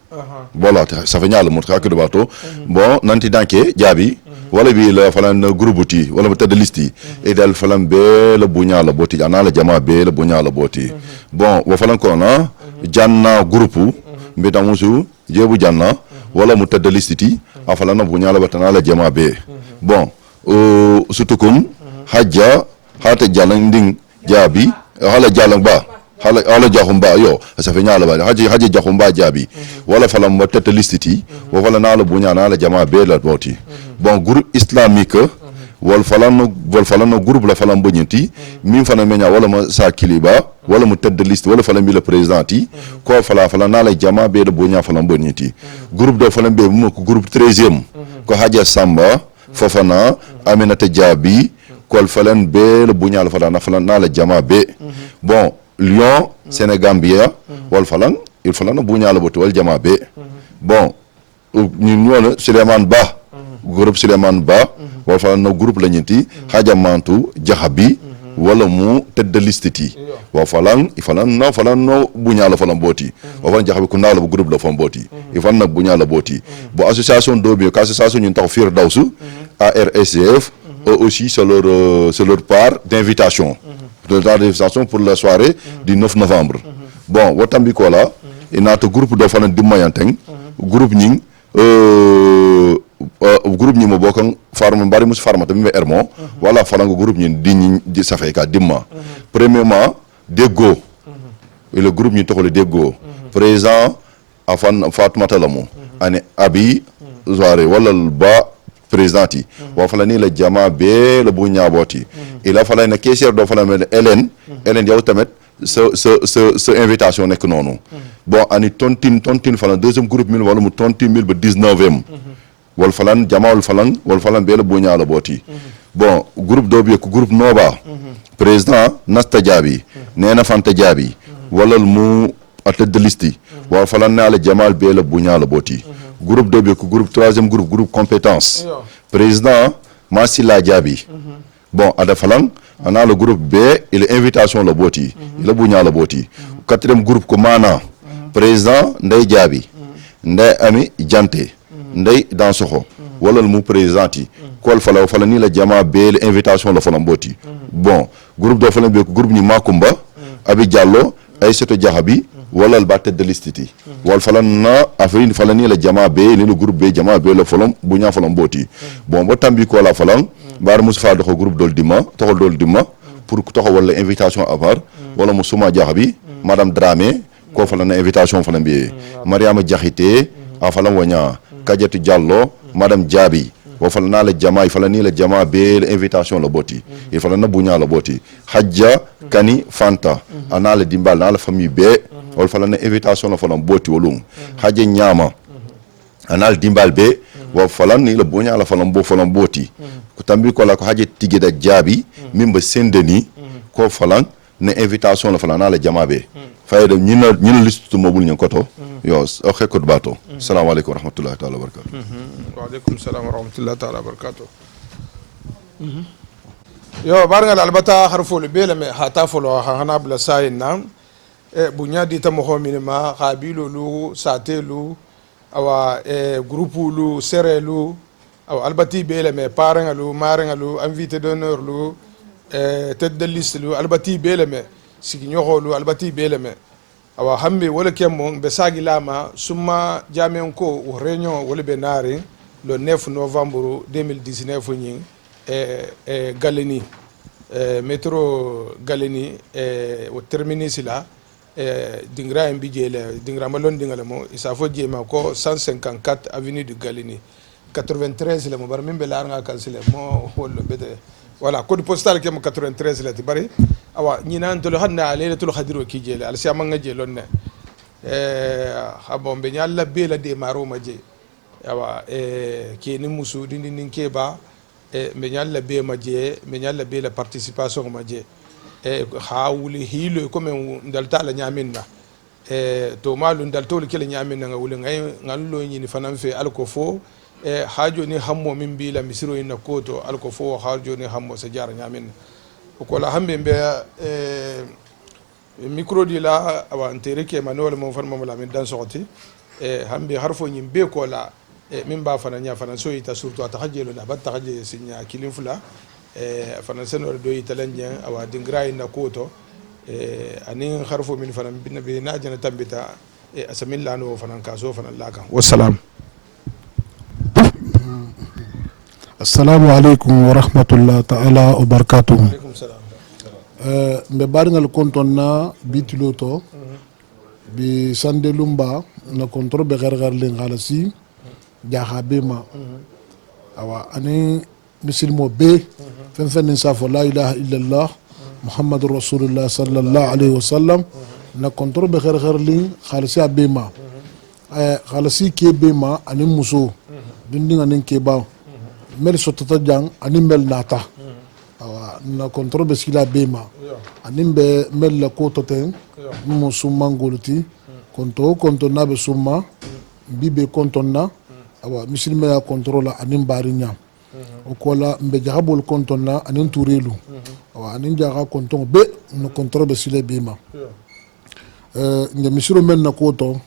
voilà ça fait nyala mo ka do bato bon nanti danke jabi wala bi la falan groupe wala mu tedd listi e dal falan be la bo nyala boti ana la jama be la bo nyala boti bon wa falan ko na janna groupe mbeta musu jebu janna wala mu tedd listiti afala na bunya la batana la jama be bon sutukum hajja hata jalan ding jabi hala jalan ba hala jahum ba yo ça fait nyala ba haji jahum ba jabi wala fala mu tedd listiti wala na la bunya na la jama be la boti bon groupe islamique wal falano groupe la falam bonyenti min fana menya wala ma sa kiliba wala mu tedd liste wala falam bi le président ti ko fala na la jama be de bonya falam bonyenti groupe do falam be mu ko groupe 13e ko haja samba fofana aminata jabi ko falam be le bonya la fala na la jama be bon Lyon Sénégambia wal falam il falana bonya la boto wal jama be bon ñu ñona Suleiman Ba groupe Suleiman Ba wala fala no groupe la ñenti haja mantu jahabi wala mu tedd listiti wa falan no buña la falan boti wa fan jahabi ku ndala bu groupe la fan boti il fan nak buña la boti bo association do bi ka association ñu tax fir dawsu ARSF aussi c'est leur part d'invitation d'invitation pour la soirée du 9 novembre bon watambi ko la inato groupe do fan dimayanteng groupe ñing groupe ñi mo bokkan farma bari mus farma tammi ermo wala falango groupe ñi di safay ka dimma premièrement dego et le groupe ñi toxole dego président afan Fatoumata Lamo ani abi zoare wala ba président yi wa fala ni la jama be la bu ñaboti il a fala na caissière do fala mel Hélène yow tamet ce invitation nek nonou bon ani tontine fala deuxième groupe mil wala mu tontine mil ba 19e wal falan jama wal falan be la bu ñala boti bon groupe do bi ko groupe Nova président Nasta Diaby nena fanta jaabi wala mu a tête de liste wa falan na ala jamal be la bunya la boti groupe de be ko groupe troisième groupe compétence président Masila jaabi bon ada falan ana le groupe B et l'invitation la boti la bunya la boti quatrième groupe ko mana président ndey jaabi ndey ami jante ndey dansoxo wala mu présidenti kol fala ni la jama be l'invitation la falan boti bon groupe do falan be ko groupe ni makumba abi diallo ay seto jahabi wala ba tête de liste ti wal falan na afrin falan ni la jama be ni le groupe B jama be la falan bunya falan boti bon bo tambi ko la falan bar Moustapha doxo groupe dol dima toxol dol dima pour toxo wala invitation à part wala musuma jahabi madame Dramé ko falan na invitation falan bi Mariama Diakhité a falan wanya Kadiatou Diallo madame Diaby wo falan na la jama il falan ni la jama be invitation la boti il falan na bunya la boti Hadja Kani Fanta ana la dimbal na la famille be wol falan na invitation la falan boti wolum Hadja Nyama ana la dimbal be wo falan ni la bunya la falan boti ko tambi ko la ko Hadja Tigida Diaby mimba Sendeni ko falan na invitation la falan na la jama be fayda ñina liste mobul ñen koto yo o xekot bato assalamu alaykum wa rahmatullahi ta'ala wa barakatuh wa alaykum assalam wa rahmatullahi ta'ala wa barakatuh yo barngal albata harfol bele me hata folo hana bla sayna bunyadi ta mo minima qabilo lu satelu awa groupe lu serelu awa albati bele me parangalu marangalu invité d'honneur lu tête de liste lu albati bele me sigi ñoxolu albati beleme awa hambe wala kemmo be sagi lama summa jamen ko o réunion wala be nari le 9 novembre 2019 ñi Galeni métro Galeni o terminus la dingra en bijele dingra malon dingale mo isa fo jema ko 154 avenue de Galeni 93 le mo bar min be lar nga kansile mo hollo bede voilà code postal ke mo 93 la ti bari awa ñinan to lo hanna laylatul khadiro ki jele al siama nga je lonne habon be nyalla be la de maro ma je awa ke ni musu dindi nin ke ba be nyalla be ma je be nyalla be la participation ma je hawuli hilo ko men dalta la nyaminna to malu dalto le ke la nyaminna nga wuli ngay ngallo ñini fanan fe alko fo hajo ni hammo min bi la misiro ina koto alko fo hajo ni hammo sa jar nyamin ko la hambe be micro di la awa antere ke manol mo farma la min dan sorti hambe harfo nyim be ko la min ba fana nya fana so ita surtout ata hajelo na batta haje sinya kilin fula fana senor do ita lanya awa dingra ina koto anin harfo min fana bin be na jana tambita asamilla no fana kaso fana laka wassalam. assalamu alaikum wa rahmatullahi ta'ala wa barakatuh. Mbe baringal konton na bitiloto bi sande lumba na kontro be gargar len galasi jaha bema awa ani muslimo be fen fen safo la ilaha illallah muhammadur rasulullah sallallahu alaihi wasallam na kontro be gargar len galasi bema galasi ke bema ani muso dindinga nen ke ba mel sotota jang ani mel nata awa na contrôle be skila bema ani be mel la ko toten mo summa ngoluti konto na be summa bibe konto na awa muslime ya contrôle ani barinya o kola mbe jahabol konto na ani turelu awa ani jaga konto be no contrôle be skila bema nge misiro mel na ko to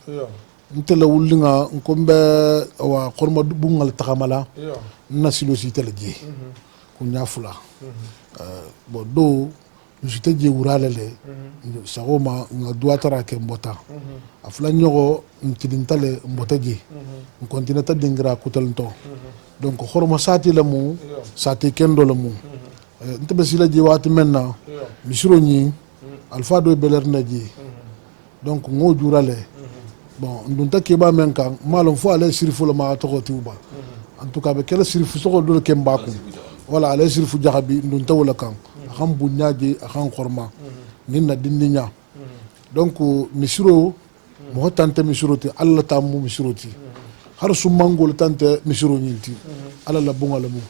ntela wulinga nkombe awa korma bungal takamala na silo si tele je ko nyafula bo do jite je wuralele sagoma nga duatara ke mbota afla nyogo ntidintale mbota je continue ta dingra kutalnto donc horma sati la mu sati kendo la mu ntebe sila je wati menna misiro ni alfa do beler na je donc ngo jurale bon ndunta ke ba men kan malon fo ale sirifu la ma to ko tuba en tout cas be kala sirifu so do ke mbakum wala ale sirifu jahabi ndunta wala kan xam bu ñaaje xam xorma ninna dindinya donc misiro mo tante misiro ti alla tamu misiro ti har su mangol tante misiro ñinti alla la bunga la mu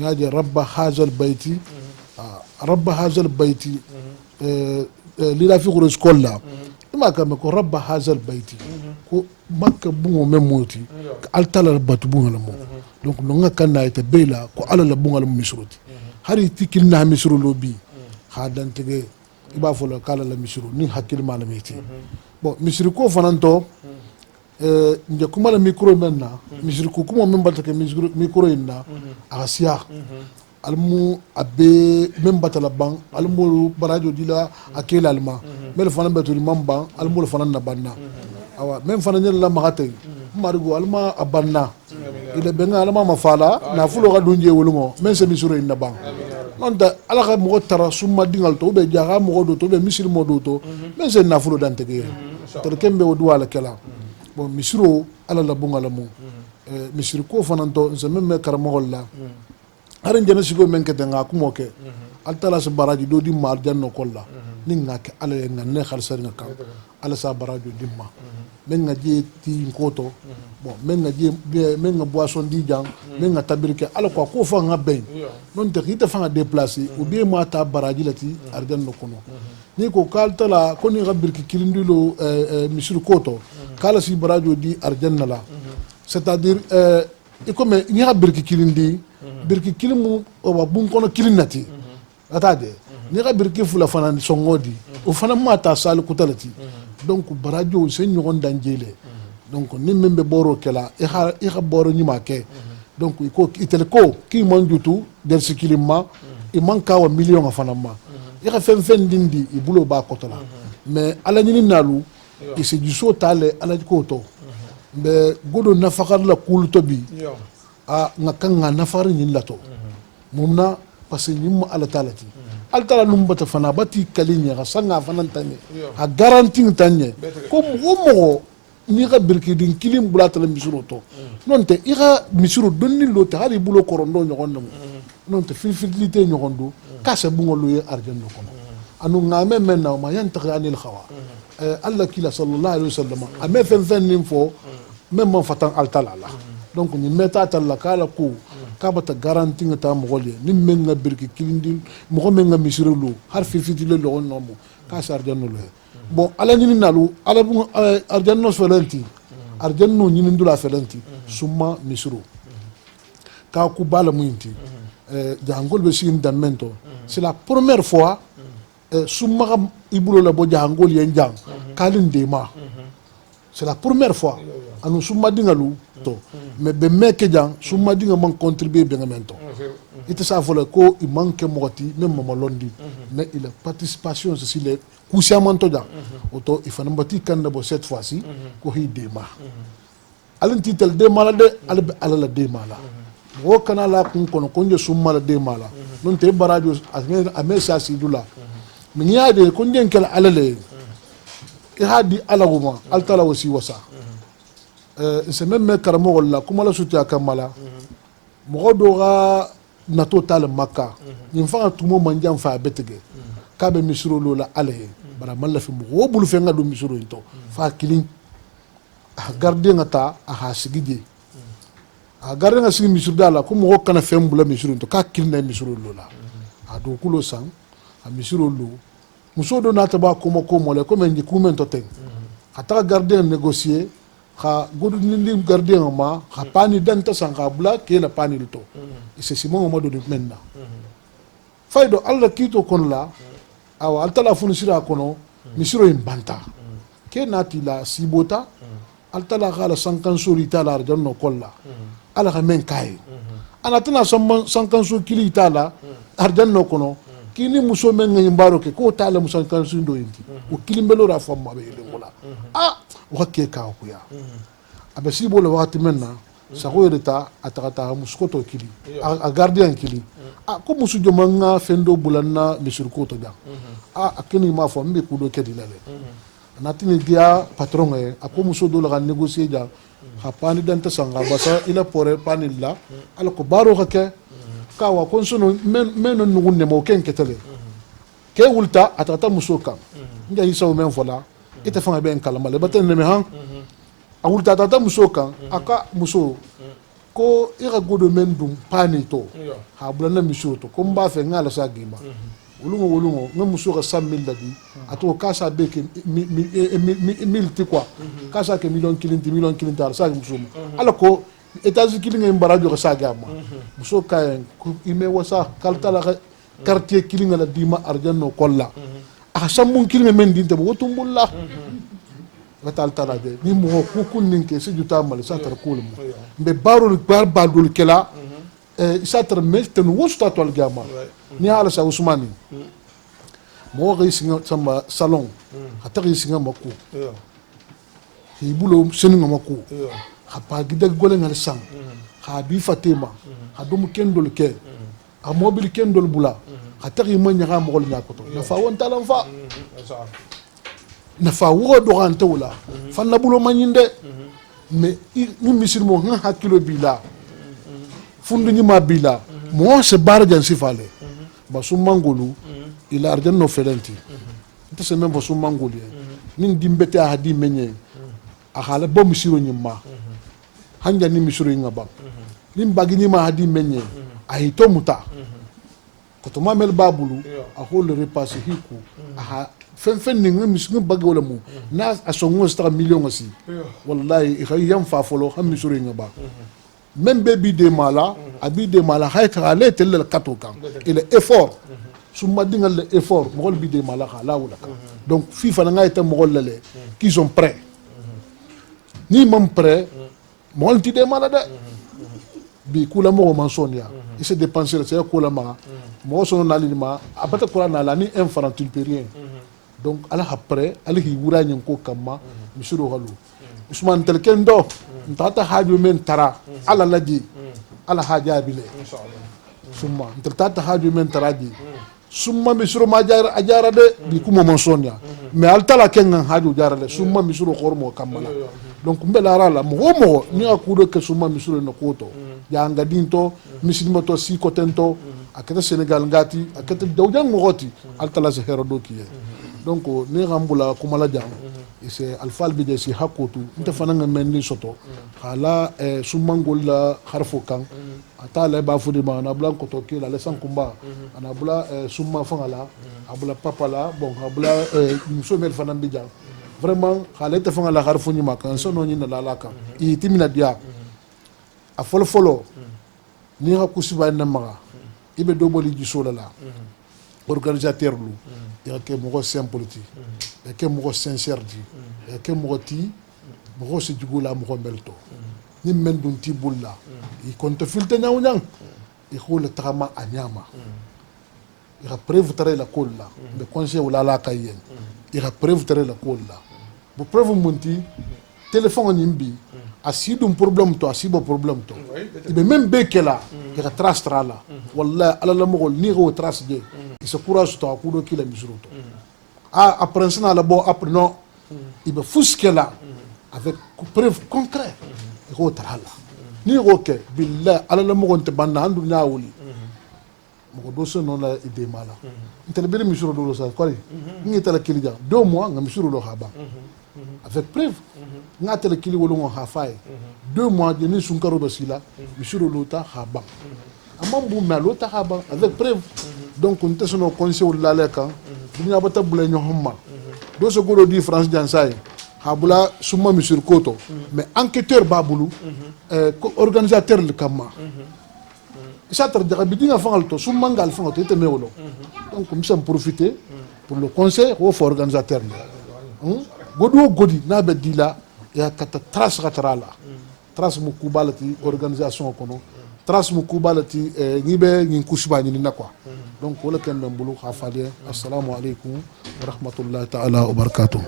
ñaaje rabba hazal bayti lila fi ko skol la ima ka me ko rabba hazal baiti ko makka bungo men moti altala batu bungo la mo donc no ngaka na ite bela ko ala la bungo la misruti hari tikil na misru lobi ha dan tege iba fo la kala la misru ni hakil ma la meti bon misru ko fananto nje kuma la micro menna misru ko kuma men batake micro inna asiya almu abe men batala bang almu barajo dila akela alma mel fana betul mamba almu fana na banna awa men fana nyela magate marigo alma abanna ile benga alma mafala na fulo ga dunje wolungo men se misuro inna bang nonda ala ga mo tara summa dingal to be jaga mo do to be misil mo do to men se na fulo dante ge to kembe o duwala kala bon misuro ala la bunga la mo misir ko fana to se men me karamo la harin jana sigo men kete nga kumo ke altala sa baraji do di mar janno kolla ni nga ke ala nga ne khal sar nga kam ala sa baraji dimma men nga je ti ngoto bon men nga je men nga boisson di jang men nga tabirke ala ko fa nga ben non te khita fa nga déplacer ou bien ma ta baraji lati arjanno kono ni ko kaltala ko ni gabirki kilindilo misir koto kala si baraji di arjanna la c'est-à-dire ikome ni gabirki kilindi birki kilimu oba bun kono kilinati atade ni ga birki fula fana songodi o fana mata sal kutalati donc barajo se nyogon danjele donc ni membe boro kala e ha boro nyima ke donc ko itel ko ki manjutu der sikilima e manka wa million fana ma e ga fen dindi e bulo ba kotola mais ala nyini nalu e se juso tale ala ko to be godo nafakar la kulto bi nga kan nga nafari ñin lato mumna parce que ñim ala talati altala num bata fana bati kalinya ga sanga fana tanye ha garanti tanye ko mo ni ga birki din kilim bulata la misuro to non te ira misuro donni lo ta hari bulo korondo ñogon nam non te filfilité ñogon do kase bu ngolo ye arjanno ko anu ngame men na ma yanta anil khawa alla kila sallallahu alaihi wasallam ame fen nim fo même man fatan altala la donc ni meta talla kala ko kabata garanti ngata mo golye ni men nga birki kilindi mo men nga misirulu har fifitile lo on nomo ka sarjanno lo bon ala ni nalu ala bu arjanno felenti arjanno ni ndula felenti summa misru ka ku bala muinti jangol be sin damento c'est la première fois summa ibulo la bo jangol yen jang kalinde ma c'est la première fois anu summa dingalu to mais be meke jang summa dinga man contribuer be ngamento ite sa fola ko i manque moti même mama londi mais il a participation c'est les kusiamanto jang auto il fa nambati kanda bo cette fois-ci ko hi dema alin titel dema la de ala la dema la wo kana la kun kono konje summa la dema la non te barajo ame sa sidula min yaade konje kel alale e hadi alaguma altala wasi wasa c'est même karamo la kuma la sutia kamala mo do ga na total makka ni fa tumo manjam fa betege kabe misro lo la ale bara malla fi mo bulu fe ngado misro into fa kilin garde ngata ha sigije garde nga sigi misro dala ko mo kana fe mbula misro into ka kilna misro lo la do kulo sang misro lo muso do nata ba ko mo le ko men ji kumento ten ata garde négocier ha godu nindi gardien ma ha pani danta sanga bla ke la pani to c'est simon mo do menna faydo alla kito kon la awa altala funu sira kono misiro imbanta ke nati la sibota altala gala sankan sori tala arjanno kolla ala ga men kai anatana sankan so kili tala arjanno kono kini muso men ngin baro ke ko tala muso kan su ndo yinti o kilimbelo ra famma be le mola wakke ka ko ya abe sibo le wakati menna sako yereta atakata muskoto kili a gardien kili ko musu jomanga fendo bulanna misurkoto jang akini ma fo mbe kudo kedi lale natini dia patron e ako muso do la négocier jang ha pani danta sanga basa ila pore pani la ala ko baro hake kawa konsono men ngunne mo ken ketele ke wulta atata muso kam nja hisaw men fola ite fanga ben kala male baten ne me han awulta tata muso kan aka muso ko ira godo men dum pani to ha bulana miso to ko mba fe ngala sa gimba wolungo nga muso ka 100 000 ladi ato kasa be ke 1000 ti quoi kasa ke million kilin tar sa muso ala ko États-Unis kilin ngi barajo ka sa gama muso kayen ime wasa kalta la quartier kilin la dima arjanno kolla a sammun kilin men dinte bo tumbulla gatal tala de ni mo ko kunnin ke se juta mal sa tar kulum be barul barbadul kela isa tar melten wosta to al gama ni ala sa usmani mo ga singa sama salon hata ga singa mako hibulo seninga mako ha pa gida gole ngal sang ha bi fatima ha dum kendol ke a mobil kendol bula hata ga manya ga mo gol nyakoto na fa won talan fa na fa wo do ran tawla fa na bulo manyinde mais ni misilmo nga hakilo bila fundu ni ma bila mo se barjan sifale ba su mangolu ila arjan no felenti nta se même ba su mangolu nin dimbete a hadi menye a hala bo misiro nyimma hanja ni misiro ngaba nin bagi ni ma hadi menye a hito muta ko to mamel babulu a hol repasse hiku a fen ni misiro bagi wala mu na a songo sta million asi wallahi yam fa folo ham misiro ngaba même baby de mala abi de mala hayta ale tel kato kan il effort summa dingal effort mo bi de mala khala wala donc fifa nga eta mo lele qui sont prêts ni même prêt mo ti de mala de bi kula mo mansonia il se dépenser c'est kula ma mo son nalima abata kula na la ni infantile rien donc ala après ala hi wura nyen ko kamma misuro halu usman telken do ntata haju men tara ala laji ala haja bile summa ntata haju men tara di summa misro ma ajara de bi kuma monsonia mais altala ken haju jara de summa misro khormo kamala donc mbela rala mo ni akudo ke summa misro no koto ya ngadinto misilimo to si kotento akata senegal ngati akata dawjang ngoti altala se hero do kiye donc ni rambula kumala jang c'est alfal bi de si hakotu nta fananga menni soto hala sumangol la harfo kan atala ba fudi ma na blanco to kila le sankumba ana bula summa fangala abula papala bon abula musomel fanan bi jang vraiment hala ta fangala harfo ni makan sono ni na la kan i timina dia a folo ni ha kusiba na maga ibe do boli ji sola la organisateur lu ya ke mo simple ti ya ke mo sincère ti ya ke mo ti mo se jugula mo melto ni men dun ti bulla i konto filte nyaaw nyang i khol trama anyama i ra preuve tare la kolla be conseil wala la kayen i ra preuve tare la kolla bo preuve monti téléphone nyimbi asidu problème to asibo problème to ibe même be kela i ra trace trala wallahi ala la mo ni go trace de i se courage to akudo kila misruto après ça la bon après non il be fuskela avec preuve concrète il go trala ni go ke billah ala la mo gonte banda andu nyawuli mo do so non la ide mala intel be misuro do sa ko ni tala kilija 2 mois nga misuro lo haba avec preuve nga tala kili wolo ngo ha fay 2 mois de ni sunkaro basila misuro lo ta haba amambu melo ta haba avec preuve donc on tesono conseil la le kan dunya bata bula nyo homma do so golo di France jansay habula summa misur koto mais enquêteur babulu organisateur le kama ça tra de bidinga fangal to summa ngal fangal to teme wolo donc comme ça profiter pour le conseil ou for organisateur godo godi na be dila ya kata trace ratrala trace mu kubalati organisation kono trace mu kubalati ngibe ngin kusba ni na quoi donc wala ken ben bulu khafale assalamu alaykum wa rahmatullahi ta'ala wa barakatuh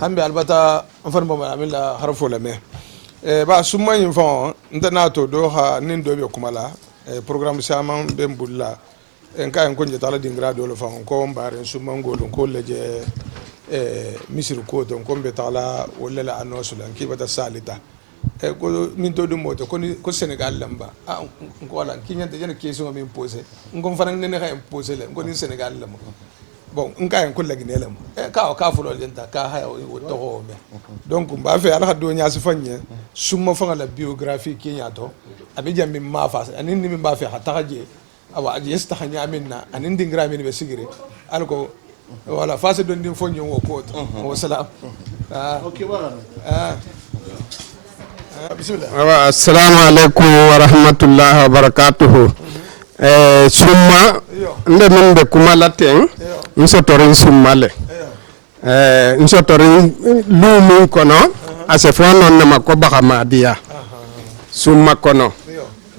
hambe albata fon bo amila harfo la me ba summa yin fon ndanato do ha nin do be kumala programme sama ben bulla en ka en ko je tala dingra do lo fon ko mbare summa ngolon ko leje misir ko don ko be tala wala la anosulan ki bata salita ko min to dum moto ko Sénégal lamba ko wala kinyante jena question min poser ngom fanan ne ha poser le ngoni Sénégal lamba bon nka en ko lagi ne lam ka fulo lenta ka ha o to me donc mba fe ala do nya se fanye summa fanga la biographie kinya to abi jambi ma fa anin ni min ba fi hatta je awa aji yastahanya minna anin dingra min be sigire alko wala fase don din fonyo wo ko wa salam okay wa bismillah assalamu alaikum wa rahmatullahi wa barakatuhu summa nde min be kuma laten nsotorin summale nsotorin lumun kono ase fo non ma ko baka madiya summa kono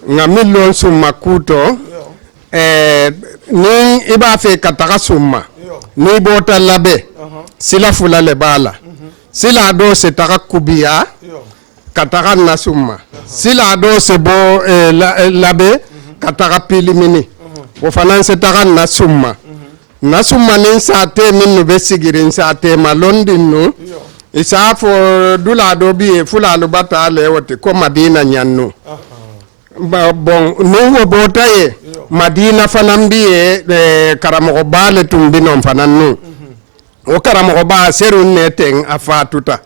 ngamillo summa kuto ni iba fe kataka summa ni bota labe sila fulale bala sila do se taka kubiya kataka na summa sila do se bo labe kataka pilimini wo fanan se taka na summa nin sa te min be sigirin sa te malondin no isa fo dula do bi fulalu bata le wote ko madina nyannu bon no wo botaye madina fanan bi karamogo bale tumbinon fanan nu o karamogo ba serun ne ten afatuta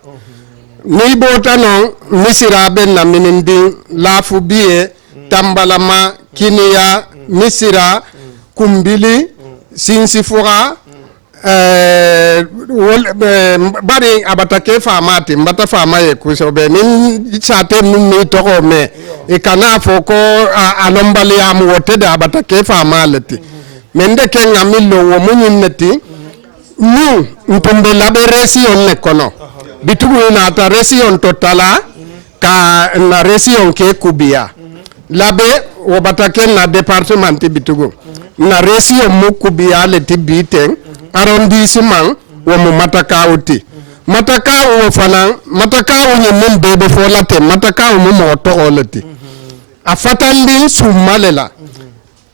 ni bota non misira ben na minindi lafu biye tambalama kiniya misira kumbili sinsifuga bari abatake famati mbata fama ye kusobe nin sate ni toko me ikana foko alombali am wote da abatake fama leti mende ke ngamillo wo munyineti nu ntumbe labe resion ne kono bitugu na ta resion totala ka na resion ke kubia labe wo batake na departement bitugu na resion mu kubia leti biteng arrondissement wo mu matakawuti matakawu wo fana matakawu ni mun bebe fo late matakawu mu mo to olati afatandi sumalela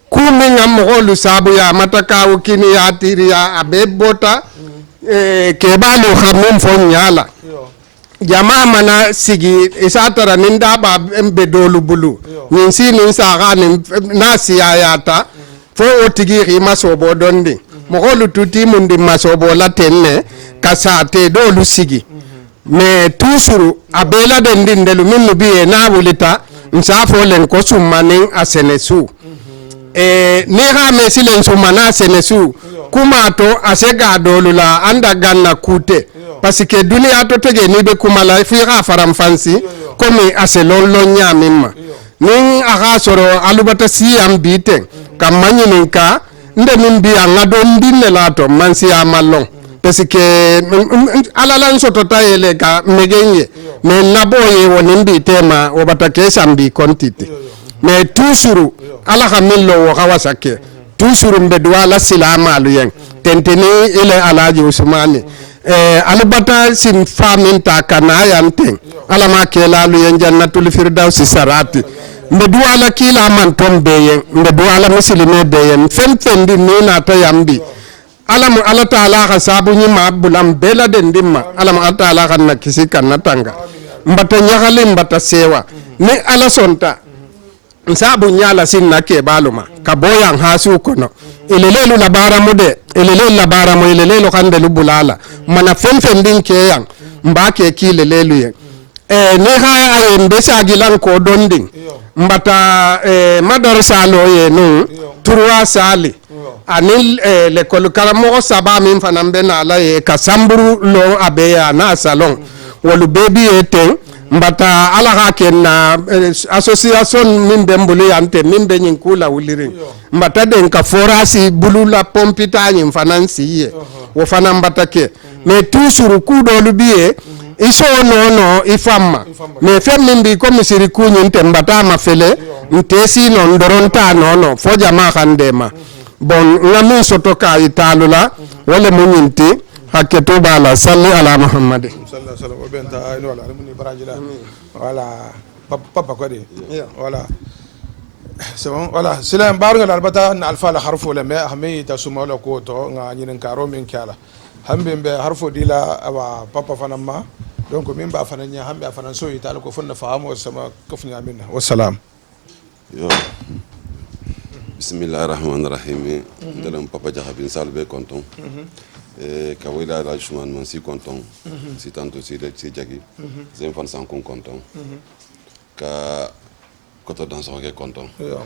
kumi ngam holu sabu ya matakawu kini ya tiri ya abebota kebalu khamum fo nyala jamaa mana sigi isatara ninda ba embe dolu bulu ninsi ninsa ga nasi ayata fo otigiri masobo dondi mogolu tuti mundi masobo la tenne kasate dolu sigi me tusuru abela dendindelu minnu biye na wulita nsafo len ko summanin asenesu ni ha me silen summana asenesu kuma to asega dolu la anda ganna kute parce que dunia to tege ni be kuma la fi ha faram fansi comme aselon lo nyamimma ni aga soro alubata siyam biten kamanyinin ka nde min biya ngado ndinne lato mansi amalon parce que alalan soto tayele ka megenye mais naboye wonin bi tema o batake sambi kontite mais toujours ala hamillo wo kawasake toujours mbe duala silama aluyen tenteni ile alaji usmani alubata sin famin ta kana yanten ala ma kela aluyen jannatul firdaus sarati mbe duala kila man tombe yen mbe duala muslime de yen femfendi nina ta yambi alamu ala taala ka sabu ni mabulam bela den dimma alamu ala taala kan nakisi kan natanga mbata nyagali mbata sewa ni ala sonta sabu nyala sinna ke baluma ka boyan hasu kono ilelelu la baramude ilelelu la baramu ilelelu kande lubulala mana femfendin ke yan mbake kilelelu yen ni ha ay mbesa gilan ko donding mbata madarasa lo ye no turwa sali anil l'école karamo saba min fanambe na la ye kasamburu lo abeya na salon wolu baby eten mbata ala ha na association min bembulu yante min be nyin kula wulirin mbata den ka forasi bulula pompita nyin fanansi ye wo fanambata ke mais toujours ku do lu biye iso no ifamma mais femmin bi comme siri kunyin tembata ma fele ntesi non doronta no fo jama khandema bon ngami soto ka italula wala munyinti haketo bala salli ala muhammad sallallahu alaihi wasallam benta ayno wala muni barajila wala papa ko de wala c'est bon voilà silam barga albata na alfa la harfu la ma ahmi tasumala ko to nga nyinen karo min kala hambe be harfu dila awa papa fanamma donc min ba fananya hambe fanan so itala ko fonna fahamo sama kofnya minna wassalam yo bismillahir rahmanir rahim dalam papa jahabin salbe konton ka wila la juman man si konton si tanto si de si jagi zem fan san kon konton ka koto dansoko ke konton yo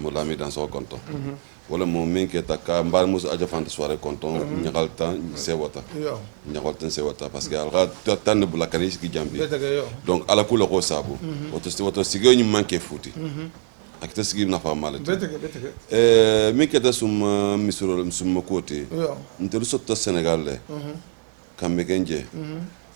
mo lami dansoko konton wala mo min ke ta ka mbar musu aja fanta soirée konton nyagal tan sewata yo nyagal tan sewata parce que alga tan bula kanis ki jambi betake yo donc ala kula ko sabu woto sigyo ñu manke futi ak ta sigi na fa malati betake min ke ta sum misuro sum côté yo ntelu sotta Sénégal le kambe kenje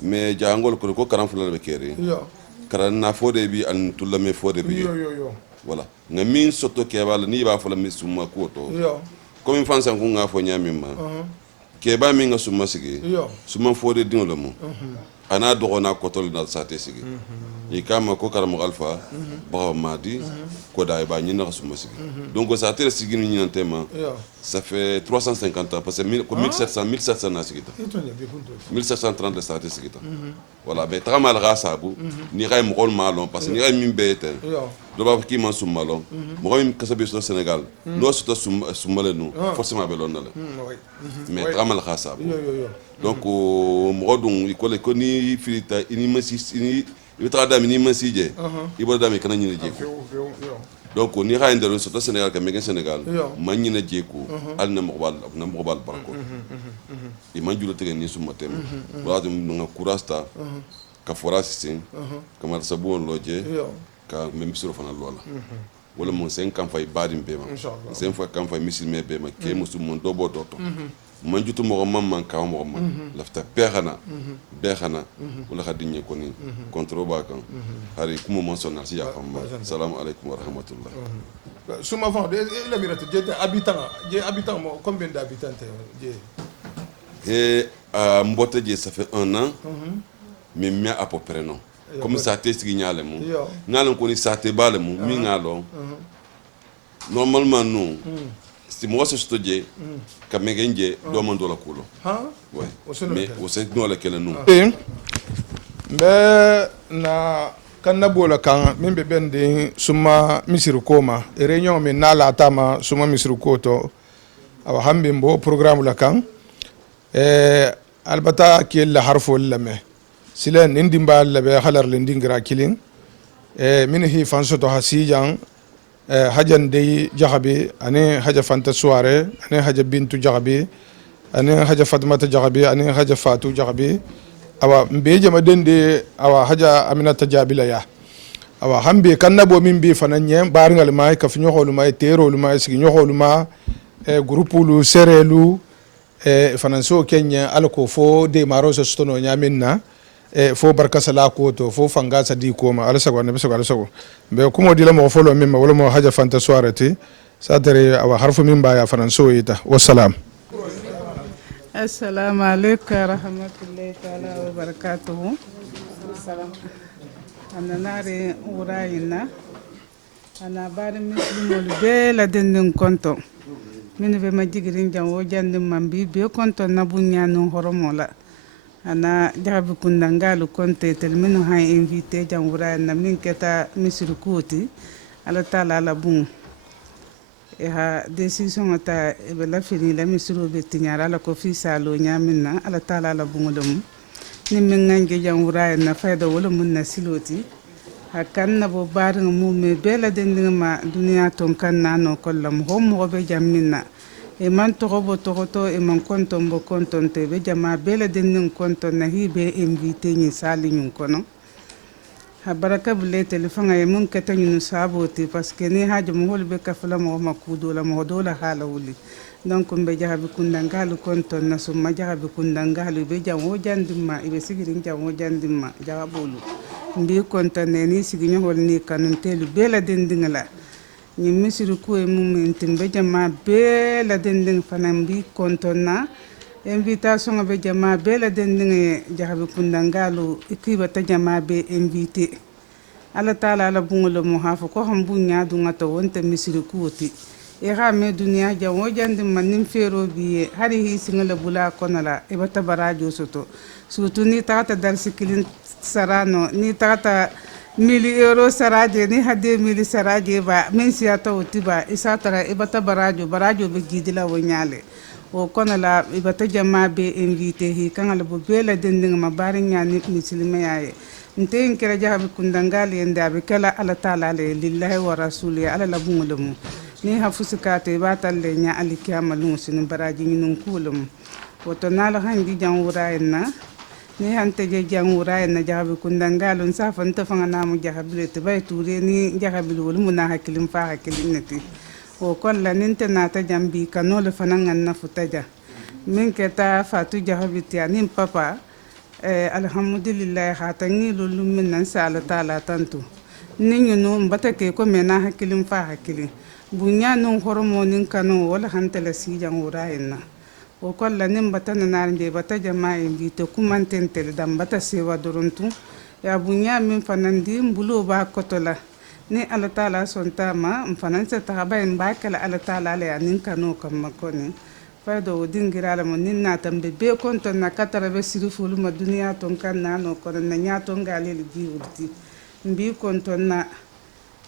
mais jangol ko karam fulal be keri yo karan na fode bi an tulame fode bi yo voilà nga min soto kebal ni ba fola mi summa koto yo comme fansa ko nga fo nyamima keba min nga summa sigi yo summa fode dingolo mu ana dogona kotol na sate sigi yi kama ko karam alpha ba madi ko dai ba nyina summa sigi donc ça tere sigi ni nyantema yo ça fait 350 ans parce que 1700 na sigi 1730 de sate sigi voilà be tramal rasabu ni ray mo malon parce que ni ray min bete yo do ba ki man sum malon mo ko kasabe so Sénégal no so sumale nu forcément be lon na la mais tramal rasabu yo donc mo dum ikole ko ni filita ini masi ini ibita dami ni masije ibo dami kana ni je donc ni ray ndelo so Sénégal ka megen Sénégal man ni na je ko al na mo bal barako i man julo tege ni summa tem wala dum nga kurasta ka forasi sin kamar sabu loje ka même sur fana lola wala mo sen kam fay badim bema sen fa kam fay misil me bema ke musum mon dobo doto man jutu mo man ka mo man lafta pexana bexana wala khadinye ko ni contrôle ba kan hari kuma mon sonal si ya fam assalamu alaykum wa rahmatullah suma fa de la mirate je habitant mo combien d'habitants je et mbote je ça fait 1 an mais mia à peu près non comme ça te sigi nyale mu ngalo ko ni sa te bale mu mi ngalo normalement non si moi se studie ka megenje do man do la kulo ouais mais o se no la kele non mbe na kanna bola kan min be bende suma misiru koma e réunion min na la tama suma misiru koto awa hambe mbo programme la kan albata kiel harfo lame silen ndimba labe halar lendingra kilin min hi fanso to hasijan hajan dey jahabi ane haja fanta soare ane haja bintu jahabi ane haja fatmata jahabi ane haja fatu jahabi awa mbe jama dende awa haja aminata jabila ya awa hambe kannabo min bi fananye barngal may ka finyo holu may terolu may sigi nyoholu ma groupe lu serelu fananso kenya alko fo de maroso stono nyaminna fo barka sala ko to fo fanga sadi ko ma ala sago nabi sago ala sago be kumo dila mo folo mimma wala mo haja fanta soirati sadare awa harfu min ba ya fananso yita wassalam assalamu alaykum rahmatullahi taala wa barakatuh salam ananare urayina ana bari muslimolu be la dendin konto min be majigirin janwo jandim mambi be konto na bunyanu horomola ana jahabi kundangalu konte tel minu ha invité jangura na min keta misir kuti ala taala la bun e ha décision ta e be la fini la misiro be tinyara la ko fi salo nyaminna ala taala la bun dum ni min ngange jangura na fayda wala mun na siloti hakan na bo bar mu me bela den ma duniya ton kan nano kollam hommo be jamminna e man togo to e man konton bo konton te be jama bela den konton na hibe invité ni sali nyun kono ha baraka bule telefon ay mun kata nyun saboti parce que ni hajo mo holbe kafala mo makudo la mo dola hala wuli donc mbe jahabi kundangalu konton na summa jahabi kundangalu be jango jandimma ibe sigirin jango jandimma jawabulu mbi konton ne ni siginyo hol ni kanun telu bela dendingala ni misiru ko e mum timbe jama bela dending fanam bi konton na invitation be jama bela dending jahabi kundangalu ikiba ta jama be invité ala taala ala bungulo mo hafu ko hambunya dunga to wonte misiru kuoti e ha me duniya jango jandim manim fero biye hari hi singala bula konala e bata barajo soto surtout ni tata dar sikilin sarano ni tata €1000 saraje ni hade mili saraje ba min siyata otiba isatara e bata barajo be gidila wonyale o konala e bata jama be invité hi kangala bo bela dending ma bari nyani muslima yaye nte kera jahabi kundangali ende abi kala ala taala le lillahi wa rasuli ala la bungulum ni hafusikate batalle nya alikiyama lunsin baraji nyinun kulum woto nala hangi jangura enna ni hante je jangura enna jahabi kundangalun safan ta fanga namu jahabi te bay ture ni jahabi wol muna hakilim fa hakilin neti o kolla ninte nata jambi kanole fanangan na futaja min keta fatu jahabi tianin papa alhamdulillah hatangi lulu min nan sala taala tantu ninyu no mbata ke ko mena hakilin fa hakilin bunya non horomo nin kanu wala hantala si jangura enna o kolla nin bata nanarnde bata jama'a bi to kumantentel dam bata sewa duruntu ya bunya min fanandi mbulo ba kotola ni ala taala sontama mfanansa tahaba en ba kala ala taala le anin kanu kam makoni faydo dingira la mon ninna tambe be konto na katara be sirifulu ma duniya ton kan nano kono na nyato ngaleli diwurti mbi konto na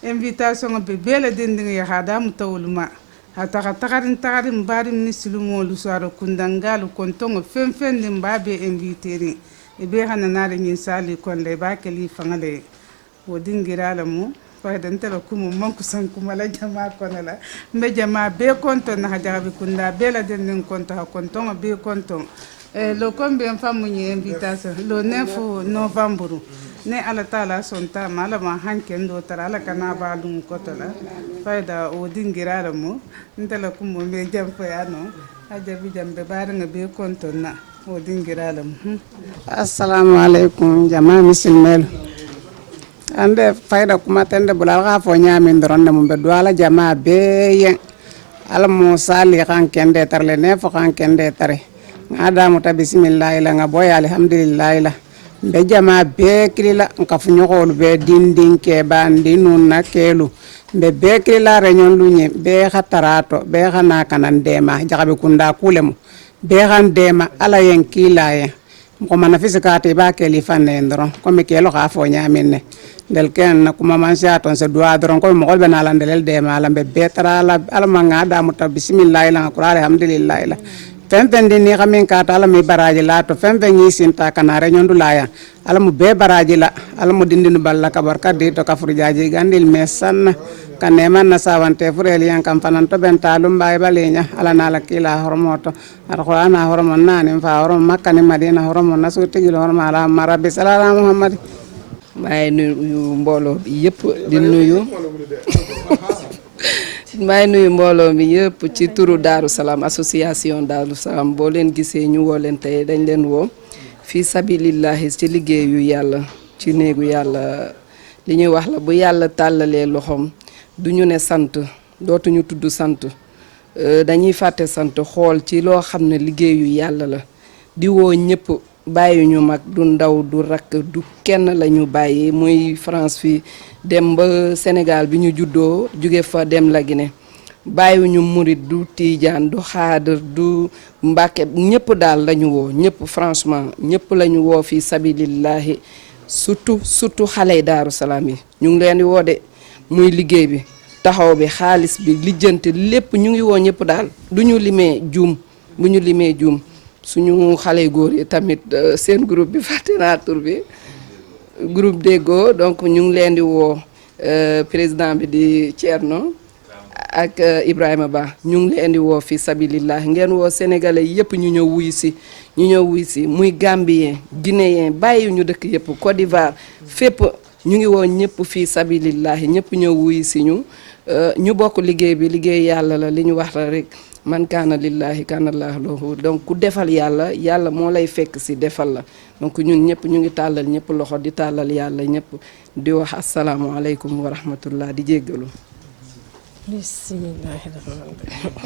invitation be bela dindinga ya hada mutawulma hata tagarin bari mislumo lu saro kundangalu kontongo fen nim babe inviteri e be hanana nyin sali kon le ba kali fangale wo dingira la mu fayda ntela kumu manku sankuma la jama konala mbe jama be konto na hajabi kunda bela dindin konto ha kontongo be konto lo kombe famu nyi invitation lo 9 novembre ne ala taala sonta mala ma hanken do tara ala kana balum kotola fayda o dingira la mu ntela kumu me jam fayano hajabi jambe baranga be konto na o dingira la mu assalamu alaikum jama misilmel ande fayda kuma tende bulal ga fo nyamin doronne mum be duala jama be yen ala mo sali kan kende tarle ne fo kan kende tare ngada muta bismillah ila nga boy alhamdulillah ila be jama be krila nka fu nyogol be dindin ke bandi nun na kelu be krila renyon lunye be khatarato be khana kanan dema jagabe kunda kulemu be khan dema ala yen kilaye ko mana fisikate ba keli fanne ndoro ko me kelo ga fo nyamin ne del ken na kuma man sha ton se doa doron ko mo golbe na landel de malam be betra la almanga da muta bismillah la qur'an alhamdulillah la femben de ni xamen ka ta la mi baraji la to femben ni sinta kana re nyondu la ya alamu be baraji la alamu dindinu balla ka barka de to ka furjaaji gandil mesan kanne man na sawante furel yan kam fanan to ben talum bay balenya ala na la kila hormoto alquran hormon nani fa hormon makka ni madina hormon nasu tigil hormon ala marabbi sallallahu muhammad may nuyu mbolo bi yépp di nuyu may nuyu mbolo mi yépp ci turu Darou Salam association Darou Salam bo len gisee ñu wo len tay dañ len wo fi sabilillahi ci liggéeyu yàlla ci néegu yàlla li ñuy wax la bu yàlla tàllalee loxom duñu ne sant dootuñu tudd sant dañuy fàtte sant xool ci loo xam ne liggéeyu yàlla la di woo ñëpp bàyyi ñu mag du ndaw du rakk du kenn lañu bàyyi muy France fi dem ba Sénégal bi ñu juddoo jóge fa dem la Guinée bàyyi ñu murit du tiijaan du xaadar du mbàkke ñëpp daal lañu woo ñëpp franchement ñëpp lañu woo fi sabilillahi surtout xale yi Darou Salam yi ñu ngi leen di woo de muy liggéey bi taxaw bi xaalis bi lijjanti lépp ñu ngi woo ñëpp daal du ñu limee juum bu ñu limee juum suñu xale góor yi tamit seen groupe bi fàtte naa tur bi groupe Déggo donc ñu ngi leen di woo président bi di Thierno ak Ibrahima Ba ñu ngi leen di woo fi sabilillah ngeen woo sénégalais yëpp ñu ñëw wuy si muy gambien guinéen bàyyi ñu dëkk yëpp Côte d'Ivoire fépp ñu ngi woo ñëpp fi sabilillah ñëpp ñëw wuy si ñu bokk liggéey bi liggéey yàlla la li ñu wax la rek man kaana lillahi kaana llaahu lahu donc ku defal yàlla yàlla moo lay fekk si defal la donc ñun ñëpp ñu ngi tàllal ñëpp loxo di tàllal yàlla ñëpp di wax asalaamualeykum wa rahmatullah di jéggalu bismillahi rahmani rahim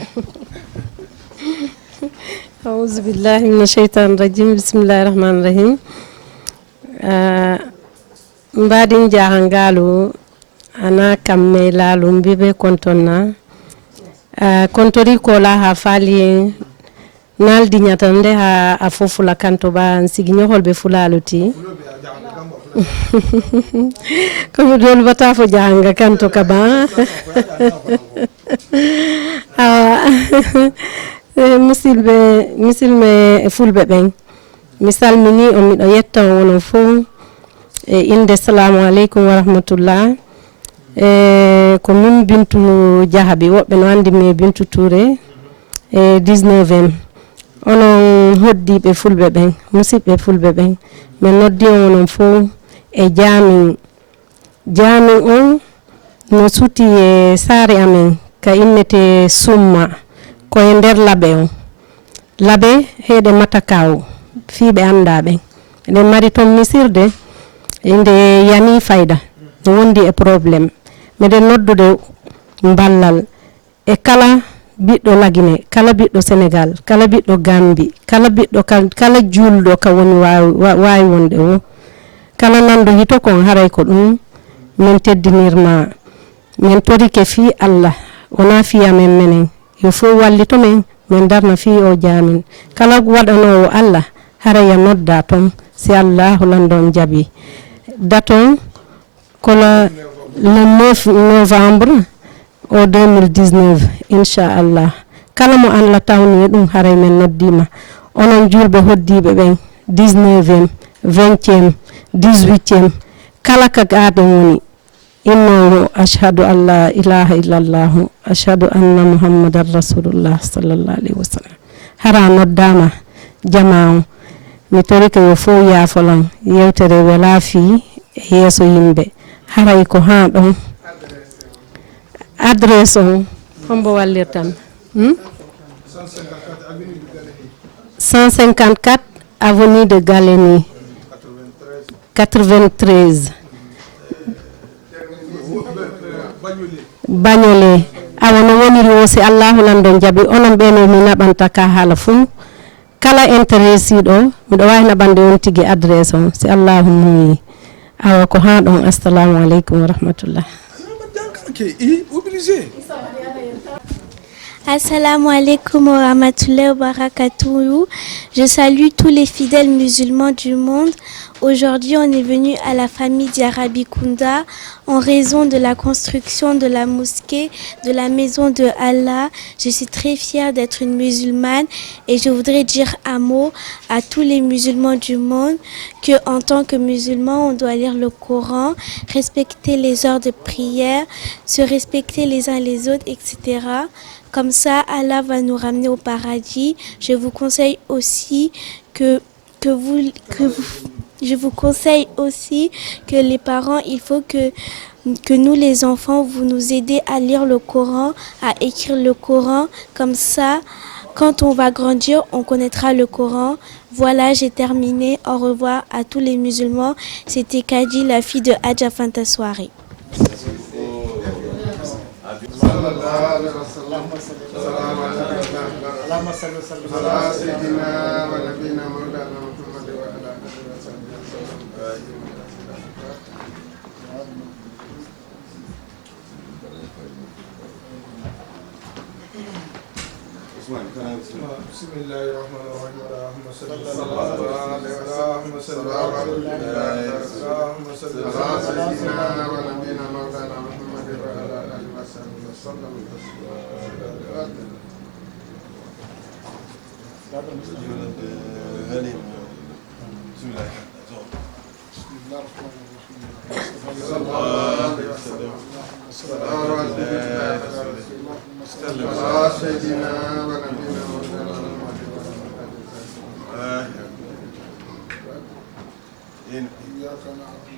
auzu billahi mina sheytani rajim bismillahi rahmani rahim mbadin jahangalu ana kamme lalu mbibe kontonna kontori ko la ha fali nal di nyatande ha afofula kanto ba nsiginyo holbe fulaluti comme dol bata fo janga kanto kaba musilme fulbe ben misal mini on mi do yetta wono fo e inde salamu aleykum wa rahmatullah ko min Bintu Jahabi woɓɓe no andimi Bintu Touré 19e onon hoddiɓe fulɓe ɓen musidɓe fulɓe ɓen min noddi on onon fof e jaamin on no suti e saare amen ka innete summa koye nder laaɓe on laaɓe heede matakaw fiiɓe annda ɓen eɗen mari toon misirde nde yani fayda no wondi e probléme miɗen noddude ballal e kala biɗɗo lagine kala biɗɗo sénégal kala biɗɗo gambi kala biɗɗo kala julɗo ka woni wawi wonde o kala nanɗo hito kon haray ko ɗum min teddinirma min torike fi Allah wona fiya men menen yo fof wallito men min darna fi o jamin kala waɗanowo Allah haraya nodda ton si Allahu landon jaɓi daton kono le 9 novembre au 2019 inchallah kala mo Allah tawni ɗum haray men noddima onon julɓe hoddiɓe ɓen 19e 20e 18e kala ka gaɗen woni innahu ashhadu an la ilaha illallah ashhadu anna muhammadan rasulullah sallallahu alaihi wasallam hara noddama jama o mi tori ko yo fof yaafolon yewtere wela fi yeeso yimɓe haray ko ha ɗon adresse o hombo wallirtam 154 avenue de Galénie 93 Bagnolé awa no woniri o si Allahu landon jaɓi onon ɓeno mi naɓanta ka haala fuu kala intéressiɗo miɗo wawi naɓande on tigui adresse on si Allahu muyi awa ko ha ɗon assalamu aleykum wa rahmatullah. Assalamu alaikum wa rahmatullahi wa barakatuh. Je salue tous les fidèles musulmans du monde. Aujourd'hui, on est venu à la famille Diarabi Kounda en raison de la construction de la mosquée, de la maison de Allah. Je suis très fière d'être une musulmane et je voudrais dire un mot à tous les musulmans du monde que, en tant que musulmans, on doit lire le Coran, respecter les heures de prière, se respecter les uns les autres, etc. Comme ça, Allah va nous ramener au paradis. Je vous conseille aussi que les parents, il faut que nous les enfants, vous nous aidez à lire le Coran, à écrire le Coran. Comme ça, quand on va grandir, on connaîtra le Coran. Voilà, j'ai terminé. Au revoir à tous les musulmans. C'était Kadi, la fille de Hadja Fanta Soirée. بسم الله الرحمن الرحيم اللهم صل على اللهم صل على سيدنا ونبينا مولانا محمد وعلى اله وصحبه وسلم سيدنا ونبينا مولانا محمد إياك نعبد